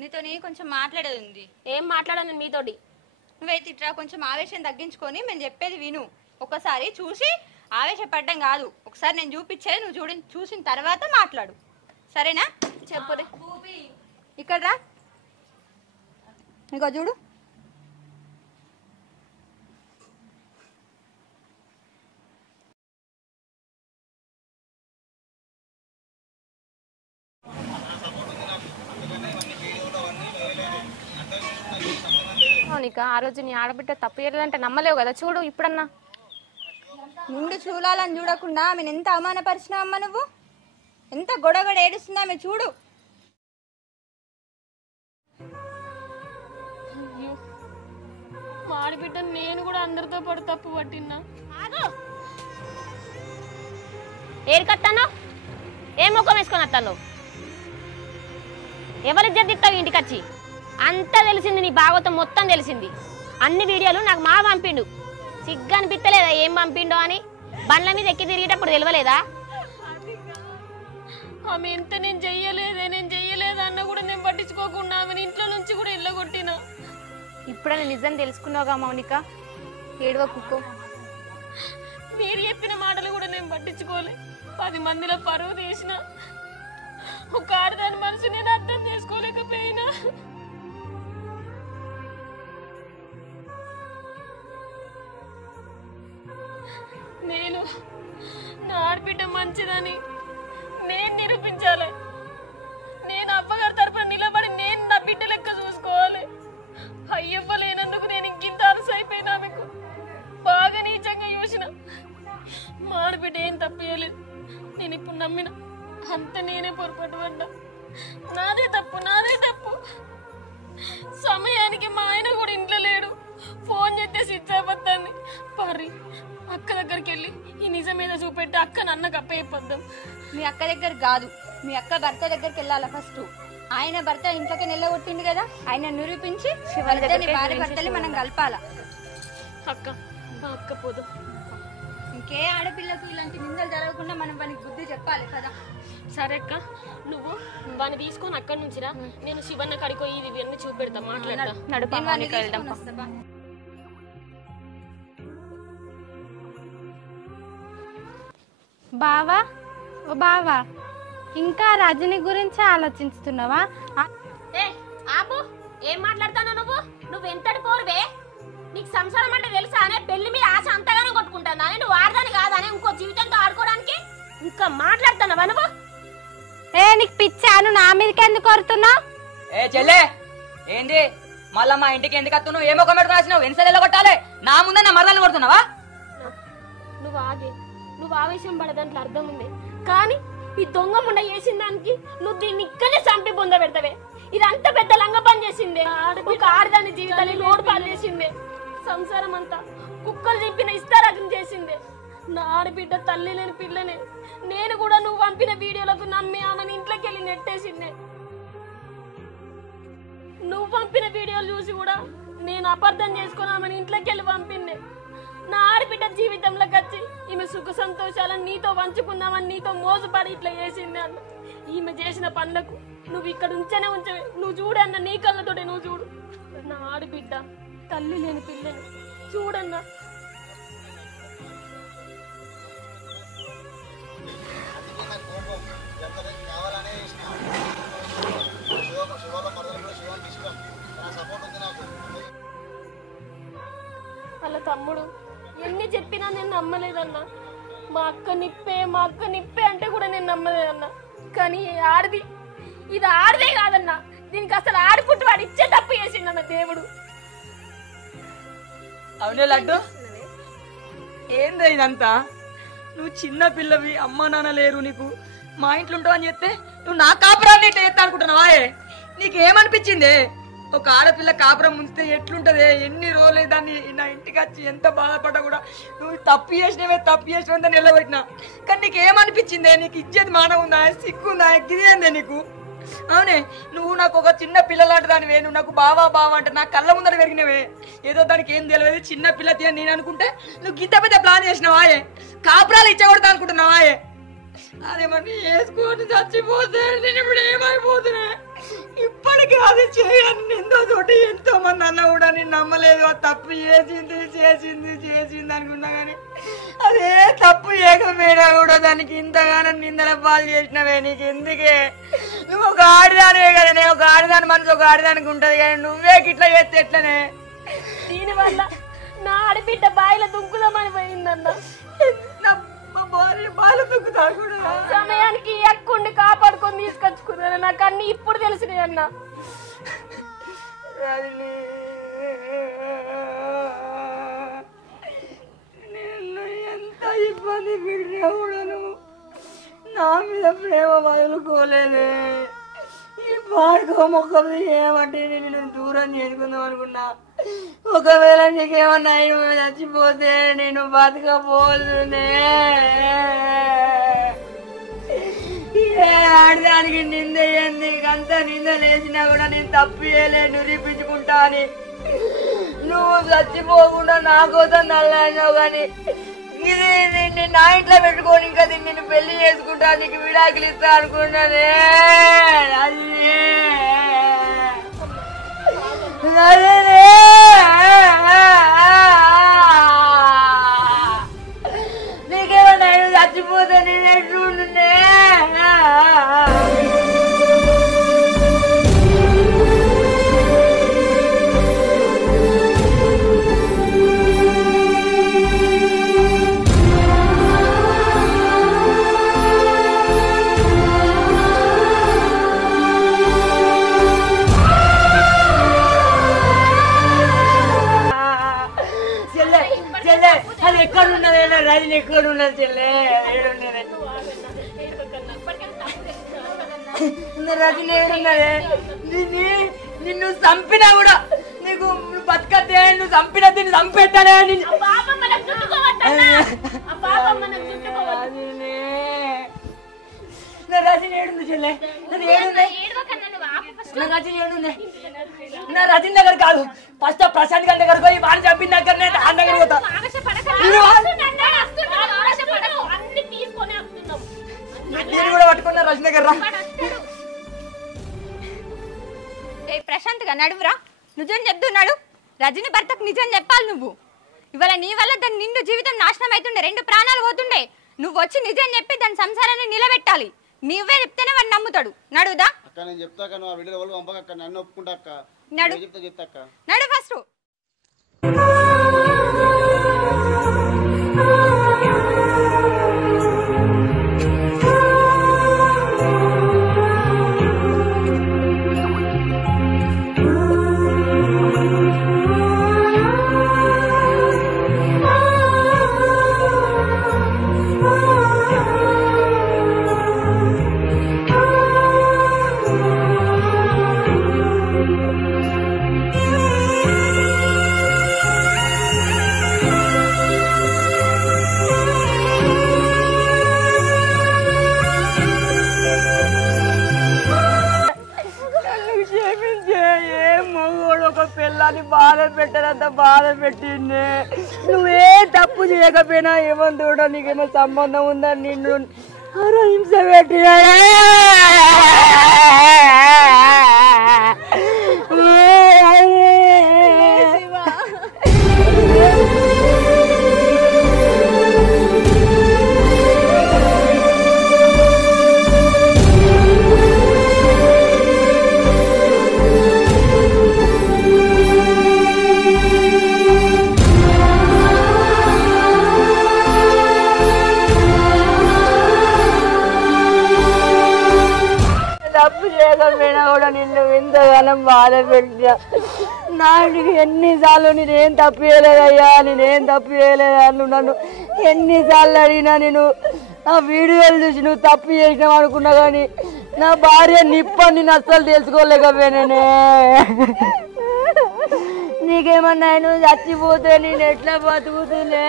నీతో కొంచెం మాట్లాడేది ఉంది. ఏం మాట్లాడాను మీతోటి? నువ్వైతే ఇట్లా కొంచెం ఆవేశం తగ్గించుకొని మేము చెప్పేది విను. ఒకసారి చూసి ఆవేశపడ్డం కాదు, ఒకసారి నేను చూపించేది నువ్వు చూసిన తర్వాత మాట్లాడు, సరేనా? చెప్పు. ఇక్కడ రా, ఇంకో చూడు. మౌనిక, ఆ రోజు నీ ఆడబిడ్డ తప్పు చేయలేదంటే నమ్మలేవు కదా, చూడు ఇప్పుడన్నా. ముందు చూడాలని చూడకుండా ఆమెను ఎంత అవమానపరిచినావు అమ్మ, నువ్వు ఎంత గొడగొడ ఏడుస్తుందా ఆమె, చూడు. మా ఆడబిడ్డ నేను కూడా అందరితో పాటు తప్పు పట్టినా. ఏరికత్తాను, ఏం ముఖం వేసుకొని వస్తాను? ఎవరి జద్దిస్తావు ఇంటికి వచ్చి? అంతా తెలిసింది, నీ భాగవతం మొత్తం తెలిసింది. అన్ని వీడియోలు నాకు మా పంపిండు. సిగ్గు అనిపిస్తలేదా ఏం పంపిండో అని? బండ్ల మీద ఎక్కి తిరిగేటప్పుడు తెలియలేదా? ఆమె ఎంత నేను చెయ్యలేదు అన్న కూడా నేను పట్టించుకోకుండా ఆమెను ఇంట్లో నుంచి కూడా ఇళ్ళగొట్టినా. ఇప్పుడైనా నిజం తెలుసుకున్నావుగా మౌనిక, ఏడవ కుక్కో. మీరు చెప్పిన మాటలు కూడా నేను పట్టించుకోలే. 10 మందిలో పరువు తీసిన ఒక ఆడదాని మనసు నేను అర్థం చేసుకోలేకపోయినా. నేను నా ఆడబిడ్డ మంచిదని నేను నిరూపించాలి. నేను అవ్వగారి తరపున నిలబడి నేను నా బిడ్డ లెక్క చూసుకోవాలి. అయ్యవ్వలేనందుకు నేను ఇంకింత అలసి అయిపోయినా, మీకు బాగా నీచంగా చూసిన. మా ఆడబిడ్డ ఏం తప్పలేదు, నేను ఇప్పుడు నమ్మిన. అంత నేనే పొరపాటు పడ్డా. నాదే తప్పు. సమయానికి మా ఆయన కూడా ఇంట్లో లేడు. ఫోన్ చేస్తే స్విచ్ ఆఫ్ వస్తుంది. పర్రి అక్క దగ్గరికి వెళ్ళి ఈ నిజం మీద చూపెట్టి అక్క నన్నకు అప్పయిపోద్దాం. మీ అక్క దగ్గర కాదు, మీ అక్క భర్త దగ్గరికి వెళ్ళాలి ఫస్ట్. ఆయన భర్త ఇంట్లోకి నిలగొట్టింది కదా, ఆయన నిరూపించి భార్య భర్తని మనం కలపాలా. అక్క పోదు. ఇంకే ఆడపిల్లకు ఇలాంటి నిందలు జరగకుండా మనం వానికి బుద్ధి చెప్పాలి కదా. సరే అక్క నువ్వు వాడిని తీసుకొని అక్కడి నుంచి రా, నేను శివన్న కడికి పోయి ఇవన్నీ చూపెడతా, మాట్లాడతా. బావా ఓ బావా, ఇంకా రజని గురించి ఆలోచిస్తున్నావా? ఆపు, ఏం మాట్లాడతాను నువ్వు? నువ్వు ఎంతటి పోరువే? నీకు సంసారం అంటే తెలుసా అనే? పెళ్లి మీద ఆశ అంతగానో కొట్టుకుంటానా? నువ్వు ఆడదాని కాదానే ఇంకో జీవితంతో ఆడుకోవడానికి ఇంకా మాట్లాడుతున్నావా నువ్వు? నీకు పిచ్చాను, నా మీదకి ఎందుకు కొడుతున్నావు? చెల్లే ఏంది మళ్ళా మా ఇంటికి ఎందుకు వస్తున్నావు? ఏమో కమెంట్ రాసినావు, ఎన్నిసార్లు కొట్టాలి? నా ముందే నా మరదలు కొడుతున్నావా? నువ్వు ఆగే, నువ్వు ఆవేశం పడదాంట్లో అర్థం ఉంది, కానీ ఈ దొంగ ముండ చేసిన దానికి నువ్వు దీన్ని ఇక్కడే చంపి బొంద పెడతావే. ఇదంతా పెద్ద లంగ పని చేసిందే, ఒక ఆడదాని జీవితాన్ని లోడు పాలు చేసిందే, సంసారం అంతా కుక్కలు చెప్పిన ఇస్తారకం చేసిందే. నా ఆడబిడ్డ తల్లి లేని పిల్లనే, నేను కూడా నువ్వు పంపిన వీడియోలకు నమ్మి ఆమెను ఇంట్లోకి వెళ్ళి నెట్టేసిందే. నువ్వు పంపిన వీడియోలు చూసి కూడా నేను అపార్థం చేసుకుని ఆమెను ఇంట్లోకి వెళ్ళి పంపిందే. నా ఆడబిడ్డ జీవితంలోకి వచ్చి ఈమె సుఖ సంతోషాలను నీతో పంచుకుందామని నీతో మోసపడి ఇట్లా చేసింది అన్న. ఈమె చేసిన పనులకు నువ్వు ఇక్కడ ఉంచనే ఉంచవే. నువ్వు చూడన్న, నీ కళ్ళతోటే నువ్వు చూడు. నా ఆడబిడ్డ తల్లి లేని పిల్లని చూడన్నా. వాళ్ళ తమ్ముడు ఎన్ని చెప్పినా నేను నమ్మలేదన్నా. మా అక్క నిప్పే అంటే కూడా నేను నమ్మలేదన్నా. కానీ ఆడది, ఇది ఆడదే కాదన్నా, దీనికి అసలు ఆడుకుంటూ వాడు ఇచ్చే తప్పు చేసిండన్న దేవుడు. అవునే లడ్డు, ఏంది ఇదంతా? నువ్వు చిన్న పిల్లవి, అమ్మ నాన్న లేరు నీకు, మా ఇంట్లో ఉంటావు అని చెప్తే నువ్వు నా కాపురాన్ని ఇట్లా చేస్తా అనుకుంటున్నావా? నీకేమనిపించింది? ఒక ఆడపిల్ల కాపురం ఉంచితే ఎట్లుంటది? ఎన్ని రోజులు దాన్ని నా ఇంటికి వచ్చి ఎంత బాధపడ్డా కూడా నువ్వు తప్పు చేసినవే నిలబెట్టినా. కానీ నీకు ఏమనిపించిందే? నీకు ఇచ్చేది మానవ ఉందా, సిగ్గుందా, గిదేందే నీకు? అవునే, నువ్వు నాకు ఒక చిన్న పిల్లలాంటి దానివే, నువ్వు నాకు బావా అంటే నా కళ్ళ ముందర పెరిగినవే. ఏదో దానికి ఏం తెలియదు, చిన్న పిల్ల తీయని నేను అనుకుంటే నువ్వు గింత పెద్ద ప్లాన్ చేసినావాయే, కాపురాలు ఇచ్చకూడదు అనుకుంటున్నావాయే. అదేమని వేసుకొని చచ్చిపోతే నేను ఇప్పుడు ఏమైపోతున్నా? ఇప్పటికీ అది చేయని నిందో తోటి ఎంతో మంది అన్న కూడా నేను నమ్మలేదు. ఆ తప్పు చేసింది అనుకున్నా కానీ అదే తప్పు చేయకపోయినా కూడా దానికి ఇంతగానో నిందల పాలు చేసినవే. నీకు ఎందుకే? నువ్వు ఒక ఆడదానివే కదా, నేను ఒక ఆడదాని మనసు ఒక ఆడదానికి ఉంటది కానీ నువ్వే గిట్లా చేస్తే ఎట్లనే? దీనివల్ల నా ఆడబిడ్డ బాయిల దుంకుదామని పోయిందన్న. సమయానికి ఎక్కుండి కాపాడుకొని తీసుకొచ్చుకున్నాను. నాకు అన్ని ఇప్పుడు తెలిసినాయి అన్న. నేను ఎంత ఇబ్బంది పెట్టినా కూడా నువ్వు నా మీద ప్రేమ వదులుకోలేదే. ఈ పాడుకో మొక్కలు ఏమంటే నేను దూరం చేసుకుందాం అనుకున్నా. ఒకవేళ నీకేమన్నా చచ్చిపోతే నేను బతకపోతుందే. ఆడదానికి నింద ఏంది? అంత నింద లేచినా కూడా నేను తప్పు చేయలే, నిరూపించుకుంటా అని. నువ్వు చచ్చిపోకుండా నా కోసం నల్లాడినావు కానీ ఇది దీన్ని నా ఇంట్లో పెట్టుకొని ఇంకా దీన్ని నేను పెళ్లి చేసుకుంటా, నీకు విడాకులు ఇస్తా అనుకున్నానే. నీకేమన్నా చచ్చిపోతే నేను ఎట్లుండే? అది ఎక్కడున్నది? రజని ఎక్కడున్నది చెల్లె? రజని ఏడున్నదే? నిన్ను చంపినా కూడా నీకు బతకతే, నువ్వు చంపినా దీన్ని చంపేస్తానే. రజని ఏడుంది చెల్లె? రజని ఏడుంది? నా రజని దగ్గర కాదు, ఫస్ట్ ప్రశాంత్ గారి దగ్గర పోయి వాడిని చంపిన దగ్గరనే ఆ దగ్గర పోతా. నేను కూడా పట్టుకున్నా రజనీ గారు. ఏ ప్రశాంత్గా నడువురా, నిజం చెప్తున్నాడు. రజని భర్తకు నిజం చెప్పాలి నువ్వు. ఇవాళ నీ వల్ల దాని నిండు జీవితం నాశనం అవుతుండే, 2 ప్రాణాలు పోతుండే. నువ్వు వచ్చి నిజం చెప్పి దాని సంసారాన్ని నిలబెట్టాలి. నీవే చెప్తేనే వాడు నమ్ముతాడు. నడువుదా అక్క నేను చెప్తా అక్క, నువ్వు ఆ వీడియో వాళ్ళు పంపకక్క, నన్ను ఒప్పుకుంటా అక్క. నడు చెప్తా అక్క. నడు ఫస్ట్. పిల్లని బాధ పెట్టనంత బాధ పెట్టింది. నువ్వే తప్పు చేయకపోయినా ఏమంతోడో నీకేమో సంబంధం ఉందని నిన్ను హింస పెట్టినా. తప్పు చేయకపోయినా కూడా నిన్ను ఇంతకాలం బాధ పెట్టా. నాకు ఎన్నిసార్లు నేనేం తప్పు చేయలేదయ్యా, నేనేం తప్పు చేయలేదా నువ్వు నన్ను ఎన్నిసార్లు అడిగినా నేను ఆ వీడియోలు చూసి నువ్వు తప్పు చేసినావు అనుకున్నా, కానీ నా భార్య నిప్పని నేను అస్సలు తెలుసుకోలేకపోయినానే. నీకేమన్నా నువ్వు చచ్చిపోతే నేను ఎట్లా బతుకుతులే.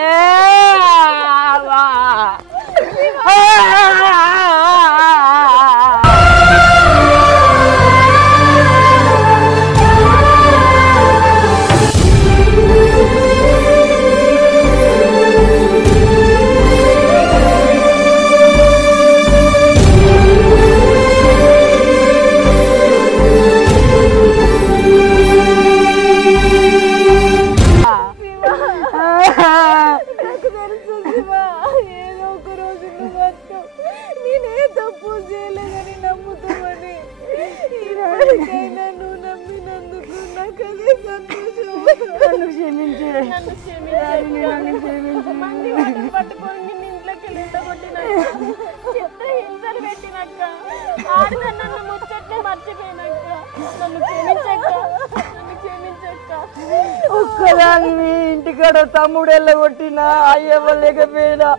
ఒక్కదాన్ని ఇంటికాడ తమ్ముడు వెళ్ళగొట్టినా అయ్యవ్వలేకపోయినా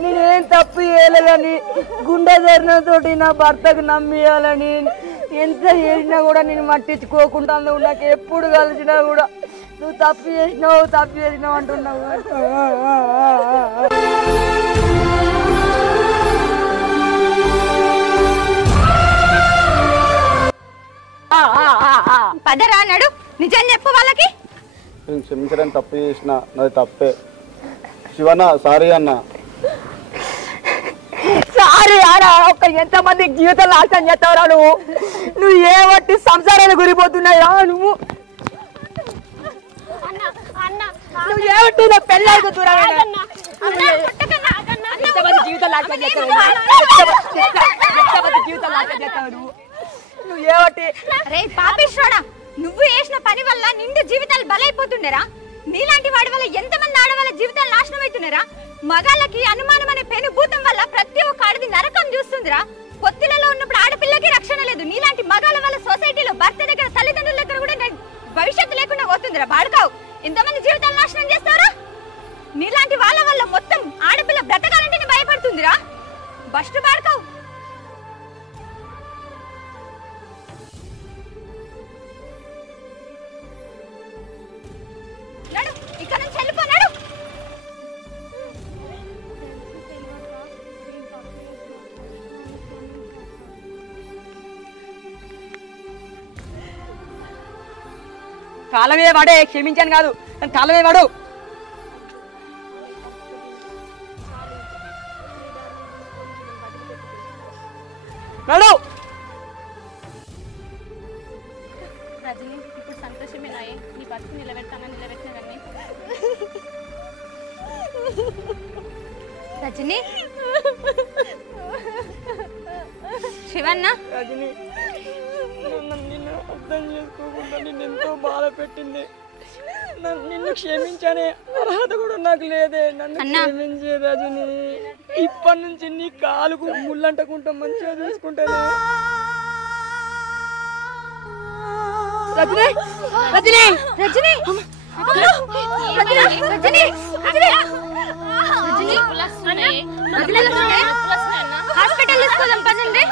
నేనేం తప్పు చేయలేదని గుండె ధైర్యంతో నా భర్తకు నమ్మియాలని ఎంత చేసినా కూడా నేను మట్టించుకోకుండా నాకు ఎప్పుడు కలిసినా కూడా నువ్వు తప్పు చేసినావు అంటున్నావు. పదరా అన్నాడు, నిజం చెప్పు వాళ్ళకి. నేను క్షమించడానికి తప్పు చేసిన, నాది తప్పే. శివన్న సారీ అన్న. సారీ ఆరా, ఒక్క ఎంతమంది జీవితాలు నాశనం చేస్తావురా నువ్వు ఏ బట్టి సంసారాలు గురిపోతున్నాయా నువ్వు ఏమిటి నా పెళ్ళాలకు దూరం జీవితాలు నాశనం చేస్తావు నువ్వు ఏమిటి. రే పాపేశ్వరా, నువ్వు చేసిన పని వల్ల నిండు జీవితాలు బలైపోతుండేరా. నీలాంటి వాడి వల్ల ఎంతమంది ఆడవాళ్ళ జీవితాలు నాశనం అవుతున్నారా. మగాళ్ళకి అనుమానం అనే పెనుభూతం వల్ల ప్రతి ఒక్క ఆడది నరకం చూస్తుందిరా. పొత్తిలలో ఉన్నప్పుడు ఆడపిల్లకి రక్షణ లేదు. నీలాంటి మగాళ్ళ వల్ల సొసైటీలో భర్త దగ్గర తల్లిదండ్రుల దగ్గర కూడా భవిష్యత్తు లేకుండా పోతుందిరా. బాడుకావు ఎంతమంది జీవితాలు నాశనం చేస్తారా. నీలాంటి వాళ్ళ వల్ల మొత్తం ఆడపిల్ల బ్రతకాలంటేనే భయపడుతుందిరా. బస్టు బాడుకావు. నడు, ఇక్కడ నుంచి వెళ్ళిపోనాడు. కాలమే వాడే, క్షమించాను కాదు కాలమే వాడు. కానీ ఇప్పుడు సంతోషమేనాయే నీ బతుకు నిలబెట్టినవన్నీ రజని శివన్న రజని నిన్ను అర్థం చేసుకోకుండా నిన్ను ఎంతో బాధ పెట్టింది. నిన్ను క్షమించనే అర్హత కూడా నాకు లేదే. నన్ను క్షమించే రజని. ఇప్పటి నుంచి నీ కాలుకు ముళ్ళంటకుంటా మంచిగా చూసుకుంటానే. రజని రజని రజని హాస్పిటల్ తీసుకోదాం పదండి.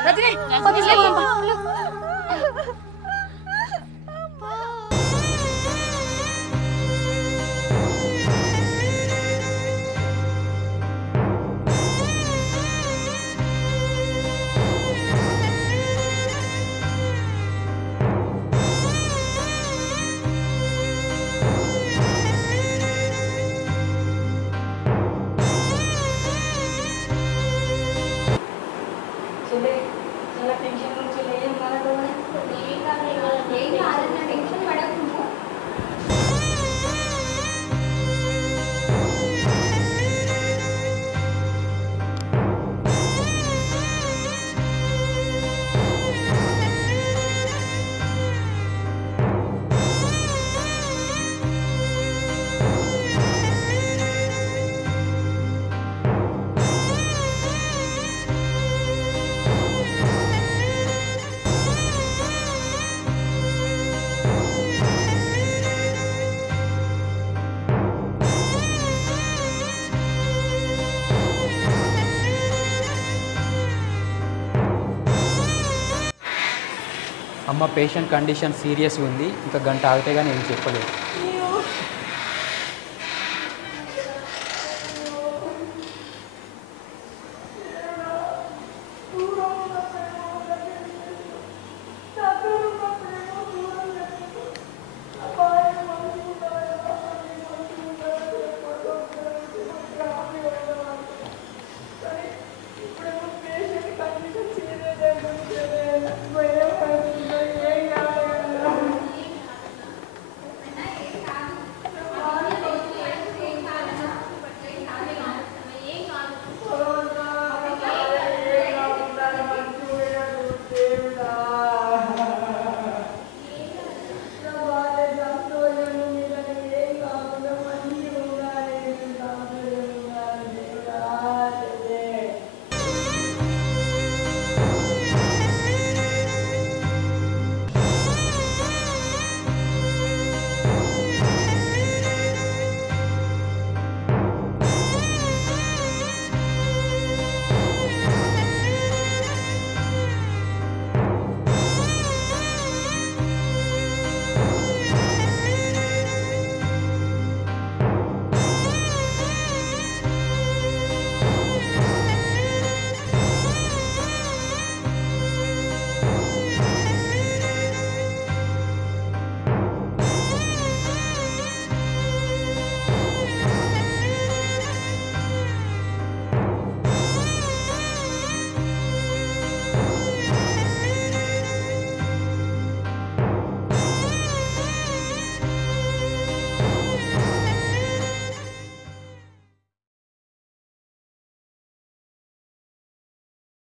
అమ్మ పేషెంట్ కండిషన్ సీరియస్ ఉంది, ఇంకా గంట ఆగితే కానీ ఏం చెప్పలేదు.